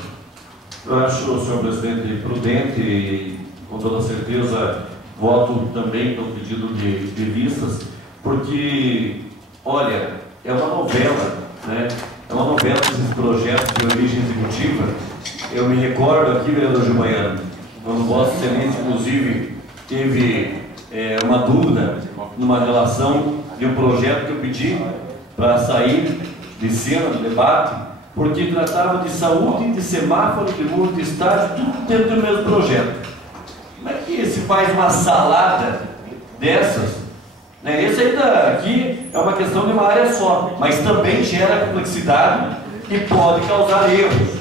Eu acho, senhor presidente, prudente e com toda certeza voto também no pedido de vistas, porque, olha, é uma novela, né? É uma novela desses projetos de origem executiva. Eu me recordo aqui, vereador Gil Baiano, quando Vossa Excelência, inclusive, teve uma dúvida numa relação de um projeto que eu pedi para sair de cena do debate, porque tratava de saúde, de semáforo, de muro, de estádio, tudo dentro do mesmo projeto. Como é que se faz uma salada dessas? Né? Esse ainda aqui é uma questão de uma área só, mas também gera complexidade e pode causar erros,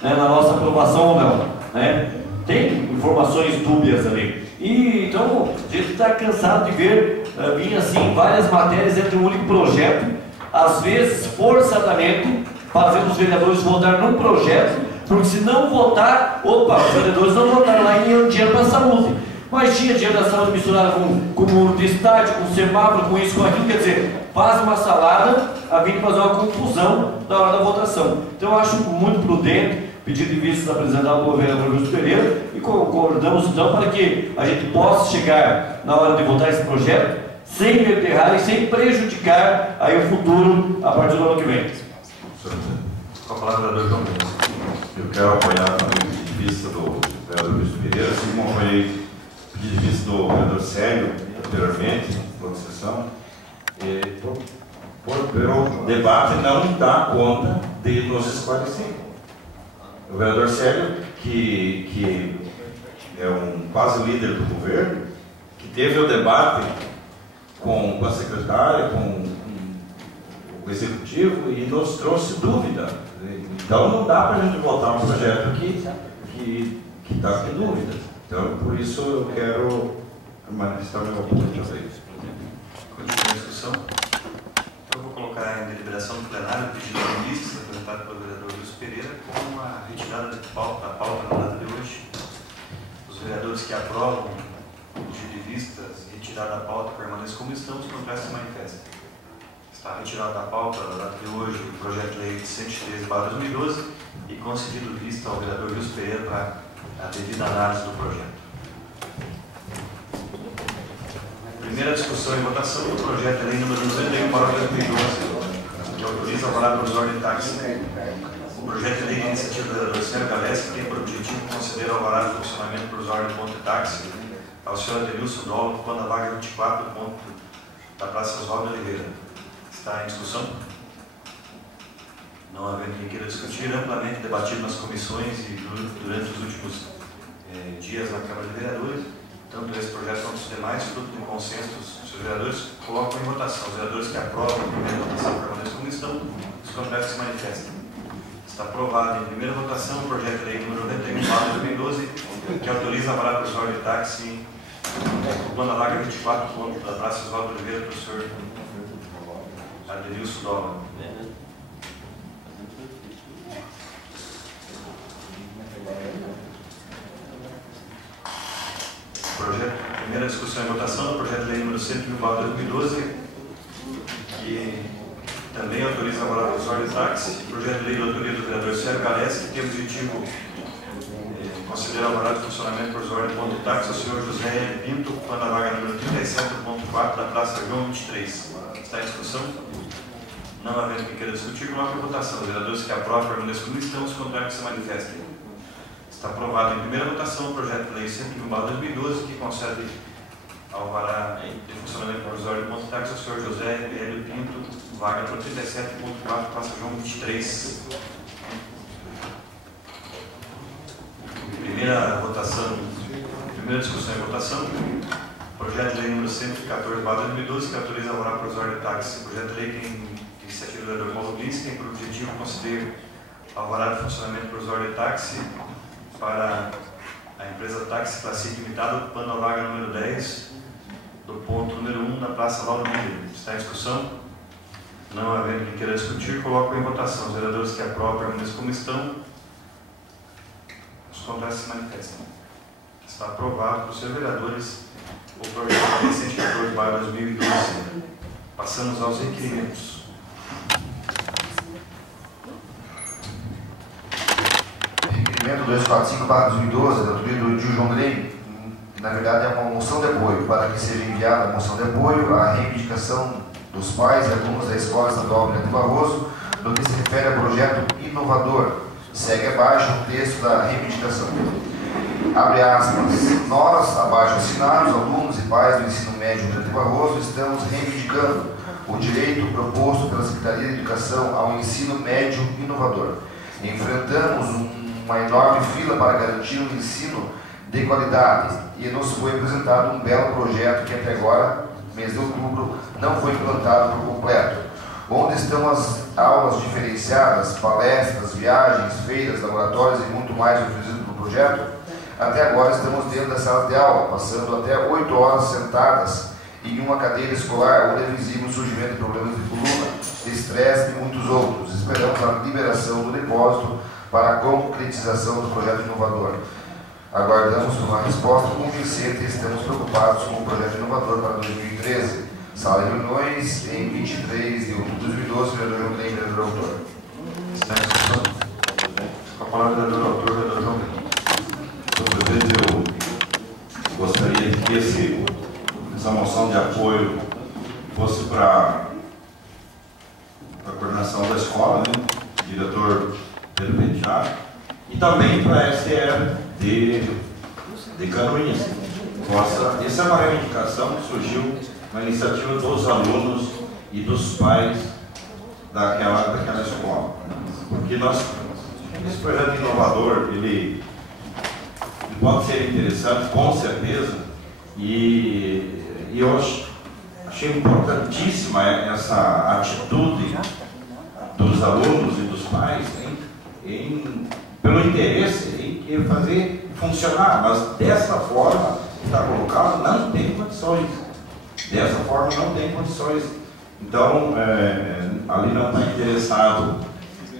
né, na nossa aprovação ou não. Né? Tem informações dúbias ali. E então a gente está cansado de ver vir assim várias matérias dentro de um único projeto, às vezes forçadamente fazendo os vereadores votar num projeto, porque se não votar, os vereadores não votaram lá em dinheiro para a saúde. Mas tinha dinheiro da saúde misturado com o muro de estádio, com semáforo, com isso, com aquilo, quer dizer, faz uma salada a vir fazer uma confusão na hora da votação. Então eu acho muito prudente pedido de vistas apresentado pelo vereador Wilson Pereira e concordamos então para que a gente possa chegar na hora de votar esse projeto sem enterrar e sem prejudicar aí o futuro a partir do ano que vem. Com a palavra, vereador João. Eu quero apoiar também o pedido de vista do vereador Wilson Pereira, assim como apoiei o pedido de vista do vereador Célio anteriormente, na outra sessão. O debate não dá conta de nos esclarecer. O vereador Célio, que é um quase líder do governo, que teve o debate com a secretária, com o executivo e nos trouxe dúvida. Então não dá para a gente votar um projeto que está com dúvidas. Então por isso eu quero manifestar meu apoio também. Continua a discussão. Eu vou colocar em deliberação do plenário o pedido de vistas apresentado pelo vereador Wilson Pereira com a retirada da pauta na data de hoje. Os vereadores que aprovam o pedido de vistas e retirada da pauta permaneçam como estão, os contrários se manifestam. Está retirado da pauta na data de hoje o projeto de lei de 113/2012 e concedido vista ao vereador Wilson Pereira para a devida análise do projeto. Primeira discussão e votação do projeto de lei número 91/2012, que autoriza a alvará provisório de táxi. O projeto de lei de iniciativa do vereador Sérgio Galeschi tem por objetivo conceder ao alvará de funcionamento provisório do ponto de táxi ao senhor Adelilson Dolo, ocupando a vaga 24 do ponto da Praça Oswaldo Oliveira. Está em discussão? Não havendo quem queira discutir, amplamente debatido nas comissões e durante os últimos dias na Câmara de Vereadores, tanto esse projeto quanto os demais, fruto de consenso dos vereadores, colocam em votação. Os vereadores que aprovam a primeira votação permanecem como estão, os contrários se manifestam. Está aprovado em primeira votação o projeto de lei número 91/2012, que autoriza a alvará provisório de táxi ocupando a vaga 24 ponto da Praça Oswaldo Oliveira para o senhor Adelilson Dolo. Primeira discussão e votação do projeto de lei número 101/2012, que também autoriza a alvará provisório de táxi. Projeto de lei de autoria do vereador Sérgio Galeschi, que tem o objetivo conceder a alvará de funcionamento provisório de ponto de táxi ao senhor José Pinto, ocupando a vaga número 37.4 da Praça João 23. Está em discussão? Não havendo quem queira discutir, coloca a votação. Os vereadores que aprovam permaneçam como estão, os contrários que se manifestem. Está aprovado em primeira votação o projeto de lei 101/2012, que concede alvará de funcionamento provisório de ponto de táxi ao senhor José Hélio Pinto, vaga número 37.4, Praça João 23. Primeira discussão e votação, projeto de lei número 114/2012, que autoriza a alvará provisório de táxi. O projeto de lei tem iniciativa do vereador Paulo Glins, tem por objetivo conceder alvará de funcionamento provisório de táxi para a empresa Táxi Classic Limitada, ocupando a vaga número 10 do ponto número 1 da Praça Valdo Miller. Está em discussão? Não havendo quem queira discutir, coloco em votação. Os vereadores que aprovam permanecem como estão, os contrários se manifestam. Está aprovado por seus vereadores o projeto de lei 114/2012. Passamos aos requerimentos. Requerimento 245/2012, da autoria do Gil João Grey, na verdade é uma moção de apoio, para que seja enviada a moção de apoio à reivindicação dos pais e alunos da Escola Estadual Almirante Barroso, no que se refere ao projeto inovador. Segue abaixo o texto da reivindicação. Abre aspas. Nós, abaixo assinados, alunos e pais do ensino médio Almirante Barroso, estamos reivindicando o direito proposto pela Secretaria de Educação ao ensino médio inovador. Enfrentamos uma enorme fila para garantir um ensino de qualidade e nos foi apresentado um belo projeto que até agora, mês de outubro, não foi implantado por completo. Onde estão as aulas diferenciadas, palestras, viagens, feiras, laboratórios e muito mais oferecido pelo projeto? Até agora estamos dentro da sala de aula, passando até 8 horas sentadas em uma cadeira escolar, onde é visível o surgimento de problemas de coluna, de estresse e muitos outros. Esperamos a liberação do depósito para a concretização do projeto inovador. Aguardamos por uma resposta convincente e estamos preocupados com o projeto inovador para 2013. Sala de reuniões em 23 de outubro de 2012, vereador João Lei, vereador autor. Com a palavra, vereador autor, vereador João Lei. Senhor presidente, eu gostaria que essa moção de apoio fosse para a coordenação da escola, né? Diretor Pedro Penteado, e também para a STR de Canoinhas. Essa é uma reivindicação que surgiu na iniciativa dos alunos e dos pais daquela escola. Porque esse projeto inovador, ele pode ser interessante, com certeza, e eu achei importantíssima essa atitude dos alunos e dos pais pelo interesse em fazer funcionar, mas dessa forma que está colocado, não tem condições. Dessa forma não tem condições. Então, ali não está interessado,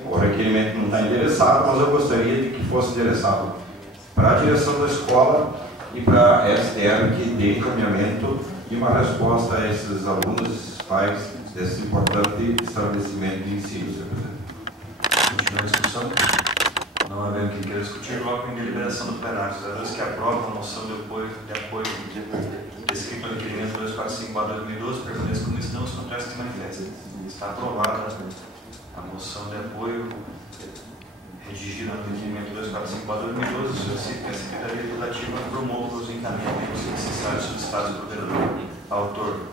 o requerimento não está endereçado, mas eu gostaria de que fosse endereçado para a direção da escola e para a STR, que dê encaminhamento e uma resposta a esses alunos, esses pais, desse importante estabelecimento de ensino, senhor presidente. Continua a discussão. Não havendo quem queira discutir, coloco em deliberação do plenário. Os vereadores que aprovam a moção de apoio descrita no requerimento 245/2012 permaneçam como estão, os contrários que manifestem. Está aprovada a moção de apoio redigida no requerimento 245/2012, solicita que a Secretaria Legislativa promova os encaminhamentos necessários solicitados pelo vereador. Autor,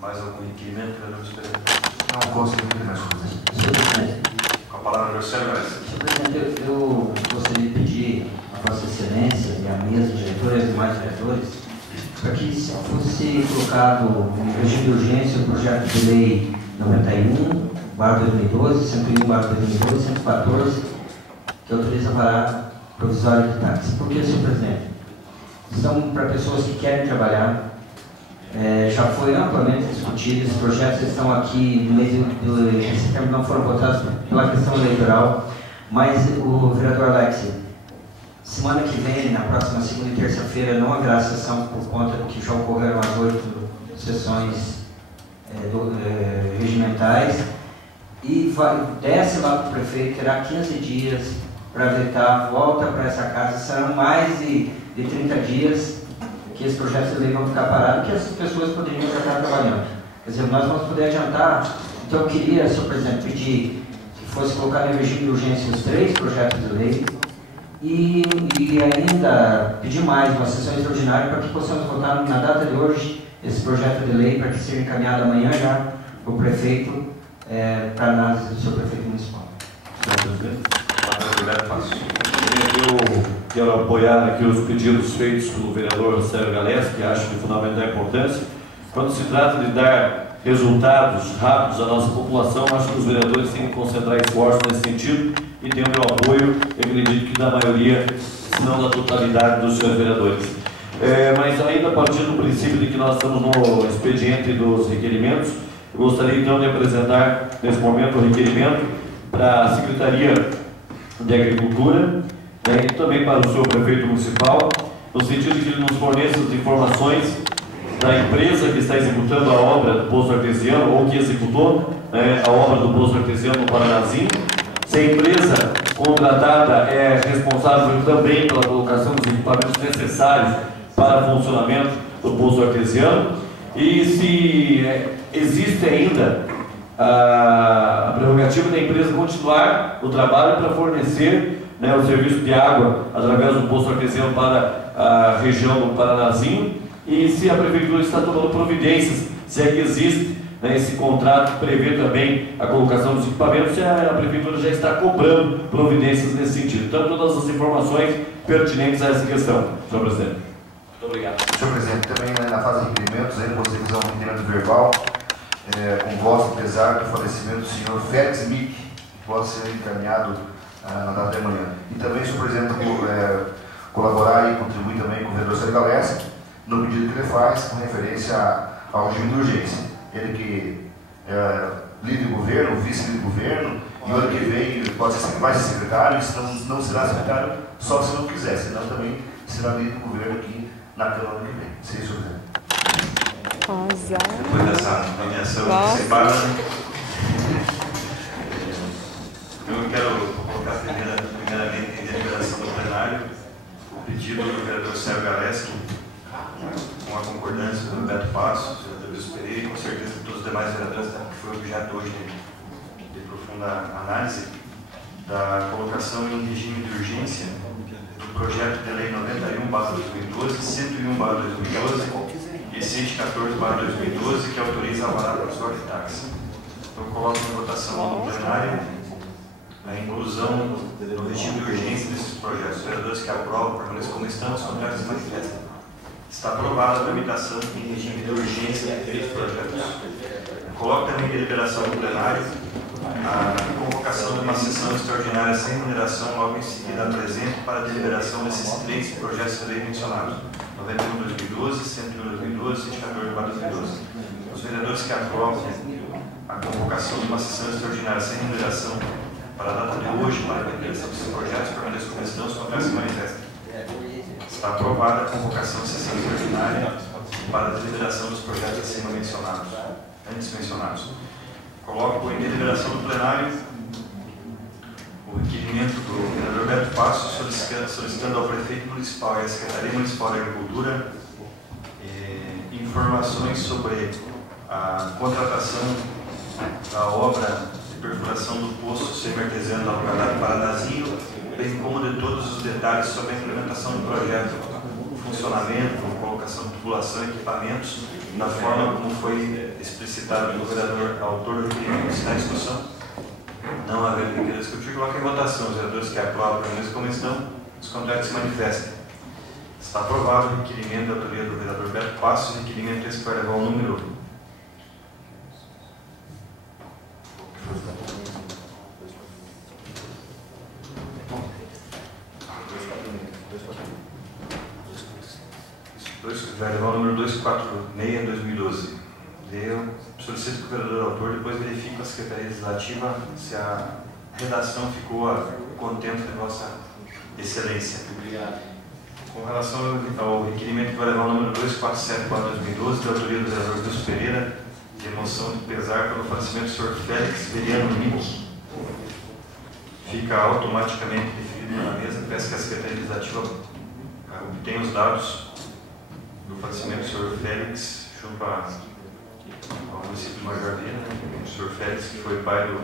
mais algum requerimento, vereador Esperança? Não consigo mais. Com a palavra, vereador Sérgio Alves. Senhor presidente, eu gostaria de pedir a Vossa Excelência e a mesa de diretores e demais diretores para que fosse colocado em regime de urgência o projeto de lei 91/2012, 101/2012, 114, que autoriza a parada provisória de táxi. Por que, senhor presidente? São para pessoas que querem trabalhar. Já foi amplamente discutido, esses projetos estão aqui no meio esse termo não foram votados pela questão eleitoral, mas o vereador Alex, semana que vem, na próxima segunda e terça-feira, não haverá sessão por conta do que já ocorreram as 8 sessões regimentais, e desce lá para o prefeito, terá 15 dias para vetar, volta para essa casa, serão mais de 30 dias que esses projetos de lei vão ficar parados, que as pessoas poderiam já estar trabalhando. Quer dizer, nós vamos poder adiantar. Então eu queria, senhor presidente, pedir que fosse colocado em regime de urgência os 3 projetos de lei e ainda pedir mais uma sessão extraordinária para que possamos votar na data de hoje esse projeto de lei, para que seja encaminhado amanhã já para o prefeito, para análise do seu prefeito municipal. Senhor presidente, eu quero apoiar aqui os pedidos feitos pelo vereador Sérgio Galés, que acho de fundamental importância. Quando se trata de dar resultados rápidos à nossa população, acho que os vereadores têm que concentrar esforços nesse sentido e tem o meu apoio, eu acredito que da maioria, se não da totalidade dos senhores vereadores. Mas ainda partindo do princípio de que nós estamos no expediente dos requerimentos, eu gostaria então de apresentar nesse momento o requerimento para a Secretaria de Agricultura, e também para o seu prefeito municipal, no sentido de que ele nos forneça as informações da empresa que está executando a obra do poço artesiano, ou que executou a obra do poço artesiano no Paranazinho. Se a empresa contratada é responsável também pela colocação dos equipamentos necessários para funcionamento do poço artesiano, e se existe ainda a prerrogativa da empresa continuar o trabalho para fornecer, né, o serviço de água através do poço artesiano para a região do Paranazinho, e se a Prefeitura está tomando providências, se é que existe, né, esse contrato que prevê também a colocação dos equipamentos, se a Prefeitura já está cobrando providências nesse sentido. Então, todas as informações pertinentes a essa questão, senhor presidente. Muito obrigado. Senhor presidente, também, né, na fase de requerimentos, ainda você fizer um requerimento verbal, com voto e pesar do falecimento do senhor Félix Mick, que pode ser encaminhado na data de amanhã. E também, senhor presidente, colaborar e contribuir também com o vereador Sérgio Galeschi no pedido que ele faz com referência ao regime de urgência. Ele que é líder do governo, vice-líder do governo, e o ano que vem pode ser mais secretário, e não será secretário só se não quiser, senão também será líder do governo aqui na Câmara ano que vem. Sim, senhor presidente. Depois dessa nomeação antecipada, eu quero colocar primeiramente em deliberação do plenário o pedido do vereador Sérgio Galeschi, com a concordância do Beto Passos, do vereador Wilson Pereira, e com certeza de todos os demais vereadores, que foi objeto hoje de profunda análise, da colocação em regime de urgência do projeto de lei 91/2012, 101/2012 e 114/2012, que autoriza a alvará provisório de táxi. Então, coloco em votação no plenário a inclusão no regime de urgência desses projetos. Os vereadores que aprovam permaneçam como estão, os contrários se manifestam. Está aprovada a tramitação em regime de urgência desses projetos. Coloco também em deliberação no plenário a convocação de uma sessão extraordinária sem remuneração logo em seguida à presente para a deliberação desses 3 projetos de lei mencionados: 91/2012, 101/2012 e 114/2012. Os vereadores que aprovam a convocação de uma sessão extraordinária sem remuneração para a data de hoje para a deliberação desses projetos permaneçam como estão, os contrários se manifestam. Está aprovada a convocação de sessão extraordinária para a deliberação dos projetos acima mencionados, antes mencionados. Coloco em deliberação do plenário o requerimento do vereador Beto Passos solicitando ao prefeito municipal e à Secretaria Municipal de Agricultura informações sobre a contratação da obra de perfuração do poço semi-artesiano da localidade Paranazinho, bem como de todos os detalhes sobre a implementação do projeto, o funcionamento, a colocação de tubulação e equipamentos, da forma como foi explicitado pelo vereador autor do requerimento. Está em discussão? Não havendo quem queira discutir, coloca em votação. Os vereadores que aprovam permanecem como estão, os contrários se manifestam. Está aprovado o requerimento da autoria do vereador Beto Passos, requerimento esse vai levar o número 246/2012. Eu solicito que o vereador autor depois verifique com a Secretaria Legislativa se a redação ficou a contento de Vossa Excelência. Obrigado. Com relação ao requerimento que vai levar o número 247/2012, de autoria do vereador Wilson Pereira, de emoção de pesar pelo falecimento do senhor Félix Veriano Mick, fica automaticamente definido na mesa. Peço que a Secretaria Legislativa obtenha os dados do falecimento do senhor Félix junto ao município de Major Viana, o senhor Félix, que foi pai do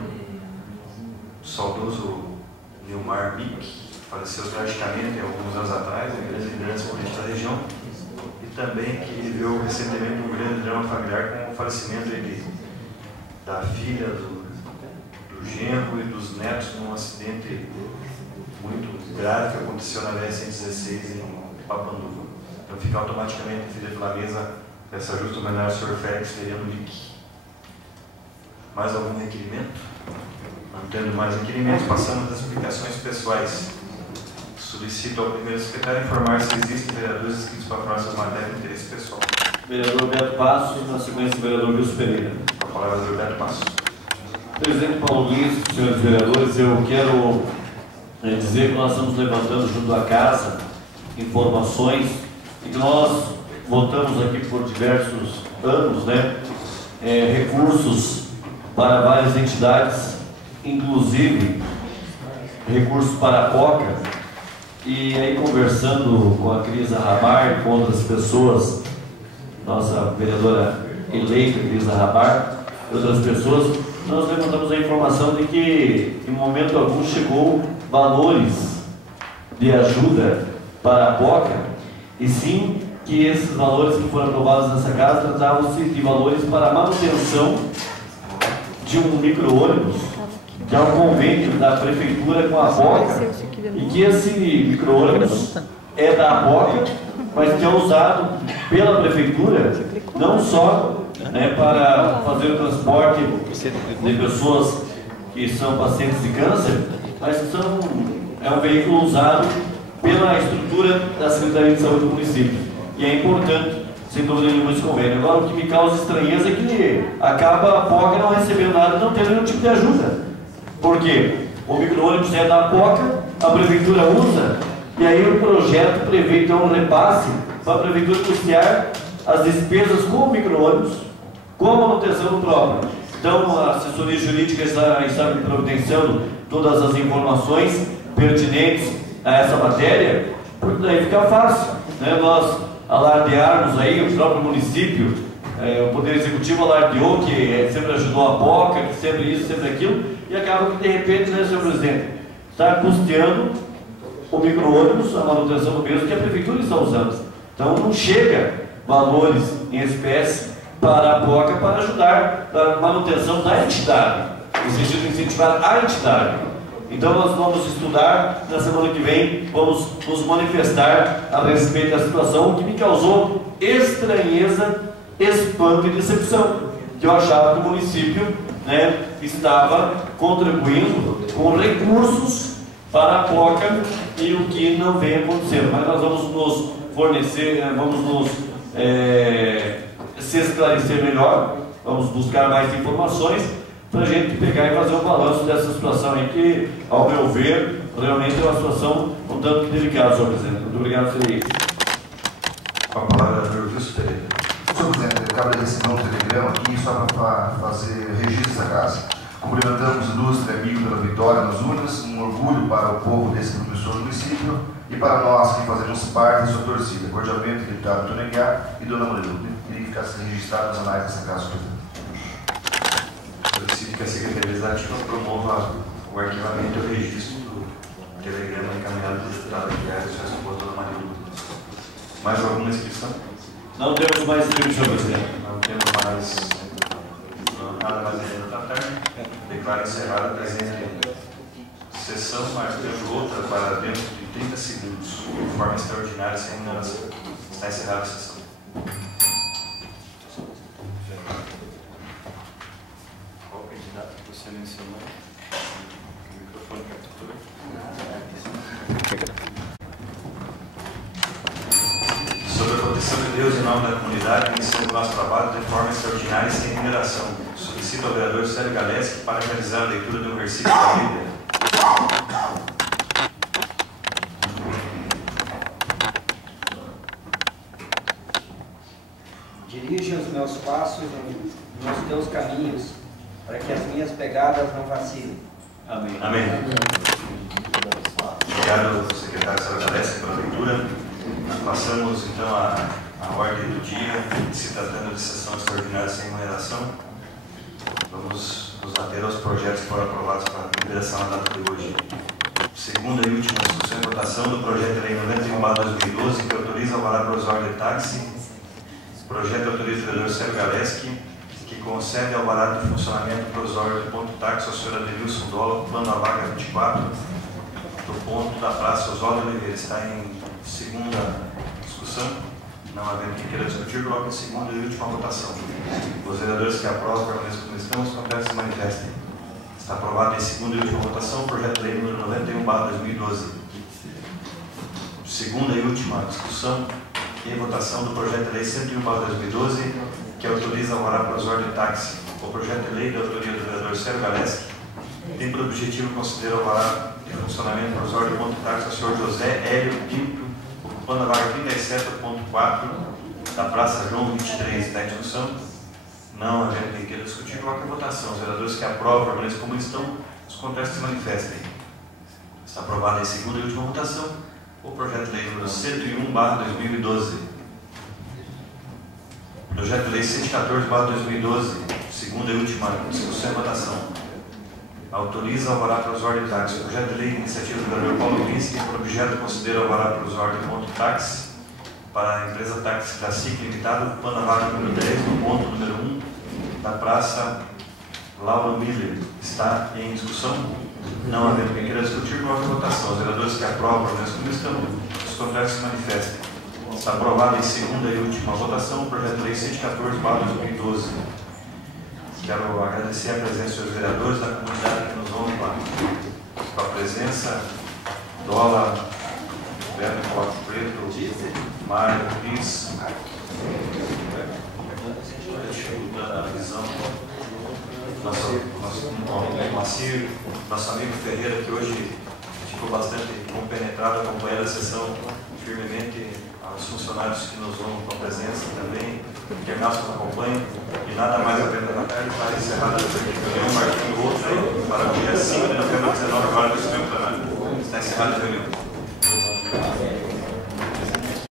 saudoso Nilmar Mick, que faleceu tragicamente há alguns anos atrás, em grande liderança política da região, e também que viveu recentemente um grande drama familiar com o falecimento da filha, do genro e dos netos num acidente muito grave que aconteceu na BR-116 em Papanduva. Então fica automaticamente definido pela mesa essa justa homenagem ao senhor Félix Veriano Mick. Mais algum requerimento? Não tendo mais requerimentos, passamos às explicações pessoais. Solicito ao primeiro secretário informar se existem vereadores inscritos para a próxima matéria de interesse pessoal. Vereador Beto Passos, na sequência o vereador Wilson Pereira. Com a palavra, vereador Beto Passos. Presidente Paulo Luiz, senhores vereadores, eu quero dizer que nós estamos levantando junto à casa informações e que nós votamos aqui por diversos anos, né, recursos para várias entidades, inclusive recursos para a COCA, E aí, conversando com a Crisa Rabar e com outras pessoas, nossa vereadora eleita, Crisa Rabar, e outras pessoas, nós levantamos a informação de que, em momento algum, chegou valores de ajuda para a POCA, e sim que esses valores que foram aprovados nessa casa tratavam-se de valores para a manutenção de um micro-ônibus, que é um convênio da prefeitura com a POCA, e que esse micro-ônibus é da POCA, mas que é usado pela prefeitura, não só para fazer o transporte de pessoas que são pacientes de câncer, mas é um veículo usado pela estrutura da Secretaria de Saúde do município. E é importante, sem dúvida nenhuma, esse convênio. Agora, o que me causa estranheza é que acaba a POCA não recebendo nada, não tendo nenhum tipo de ajuda. Por quê? O micro-ônibus é da POCA, a prefeitura usa, e aí o projeto prevê então um repasse para a prefeitura custear as despesas com o micro-ônibus, com a manutenção do próprio. Então, a assessoria jurídica está providenciando todas as informações pertinentes a essa matéria, porque daí fica fácil, nós alardearmos aí, o próprio município, o Poder Executivo alardeou que sempre ajudou a POCA, que sempre isso, sempre aquilo, e acaba que de repente, senhor presidente, está custeando o micro-ônibus, a manutenção do mesmo, que a prefeitura está usando. Então não chega valores em espécie para a POCA para ajudar na manutenção da entidade, no sentido de incentivar a entidade. Então nós vamos estudar, na semana que vem, vamos nos manifestar a respeito da situação, que me causou estranheza, espanto e decepção, que eu achava que o município estava contribuindo com recursos para a POCA, e o que não vem acontecendo. Mas nós vamos nos fornecer, vamos nos se esclarecer melhor, vamos buscar mais informações para a gente pegar e fazer um balanço dessa situação aí, que, ao meu ver, realmente é uma situação um tanto delicada, senhor presidente. Muito obrigado, senhor Reis. Com a palavra, vereador Wilson Pereira. Senhor presidente, eu acabo de receber um telegrama aqui só para fazer registro da casa. Cumprimentamos o ilustre amigo pela vitória nas urnas, um orgulho para o povo desse promissor município e para nós que fazemos parte da sua torcida. Cordialmente, deputado Antônio Aguiar e dona Murilo. Queria ficar registrado nas anais dessa casa, senhor presidente. Solicito que a Secretaria Legislativa promova o arquivamento e o registro do telegrama encaminhado pelo deputado Aguiar e sua esposa, dona Murilo. Mais alguma inscrição? Não temos mais inscrição, senhor presidente. Não temos mais nada mais ainda da tarde. Declaro encerrada a presente sessão, marcando outra para dentro de 30 segundos, de forma extraordinária, sem mudança. Está encerrada a sessão. Qual o candidato que você mencionou? O microfone captura. Sobre a proteção de Deus em nome da comunidade, iniciando o nosso trabalho de forma extraordinária e sem remuneração. Solicito ao vereador Célio Galeski para realizar a leitura de um versículo da Bíblia. Dirige os meus passos nos teus caminhos, para que as minhas pegadas não vacilem. Amém. Amém. Obrigado, secretário Célio Galeski, pela leitura. Passamos então à ordem do dia, se tratando de sessão extraordinária sem remuneração. Vamos nos ater aos projetos que foram aprovados para a deliberação na data de hoje. Segunda e última discussão e votação do projeto de lei 91/2012, que autoriza o alvará provisório de táxi. O projeto autoriza o vereador Célio Galeski, que concede alvará de funcionamento provisório de ponto táxi ao senhor Adenilson Dola, plano a vaga 24, do ponto da Praça Oswaldo Oliveira. Está em segunda discussão. Não havendo quem queira discutir, coloque em segunda e última votação. Os vereadores que aprovam permaneçam como estão, os contrários se manifestem. Está aprovado em segunda e última votação o projeto de lei número 91/2012. Segunda e última discussão e votação do projeto de lei 101/2012, que autoriza o alvará provisório de táxi. O projeto de lei de autoria do vereador Célio Galeski tem por objetivo considerar o alvará de funcionamento provisório de ponto de táxi ao senhor José Hélio Pinto, ocupando a vaga 37.4 da Praça João 23. Está em discussão? Não havendo quem queira discutir, coloque em votação. Os vereadores que aprovam permanecem como estão, os contrários se manifestem. Está aprovado em segunda e última votação O projeto de lei número 101/2012. Projeto de lei 114/2012, segunda e última discussão e votação. Autoriza alvará provisório de táxi. O projeto de lei de iniciativa do vereador Paulo Vinci tem por objeto considera alvará provisório de ponto táxi para a empresa Táxi Classic Limitada, ocupando a vaga número 10 no ponto número 1 da Praça Lauro Miller. Está em discussão? Não havendo quem queira discutir, coloque a votação. Os vereadores que aprovam a comissão, os contrários se manifestem. Está aprovado em segunda e última votação o projeto de lei 114/2012. Quero agradecer a presença dos vereadores da comunidade que nos honra com a presença. Dola, Roberto Colato Preto, Mário, Cris, a visão, nosso Macir, nosso amigo Ferreira, que hoje ficou bastante compenetrado, acompanhando a sessão firmemente, aos funcionários que nos honram com a presença também, que a nossa acompanha, e nada mais a pena da tarde para encerrar a reunião, marcando outra aí, para o dia 5 de novembro, 19 horas do plenário. Está encerrada a reunião.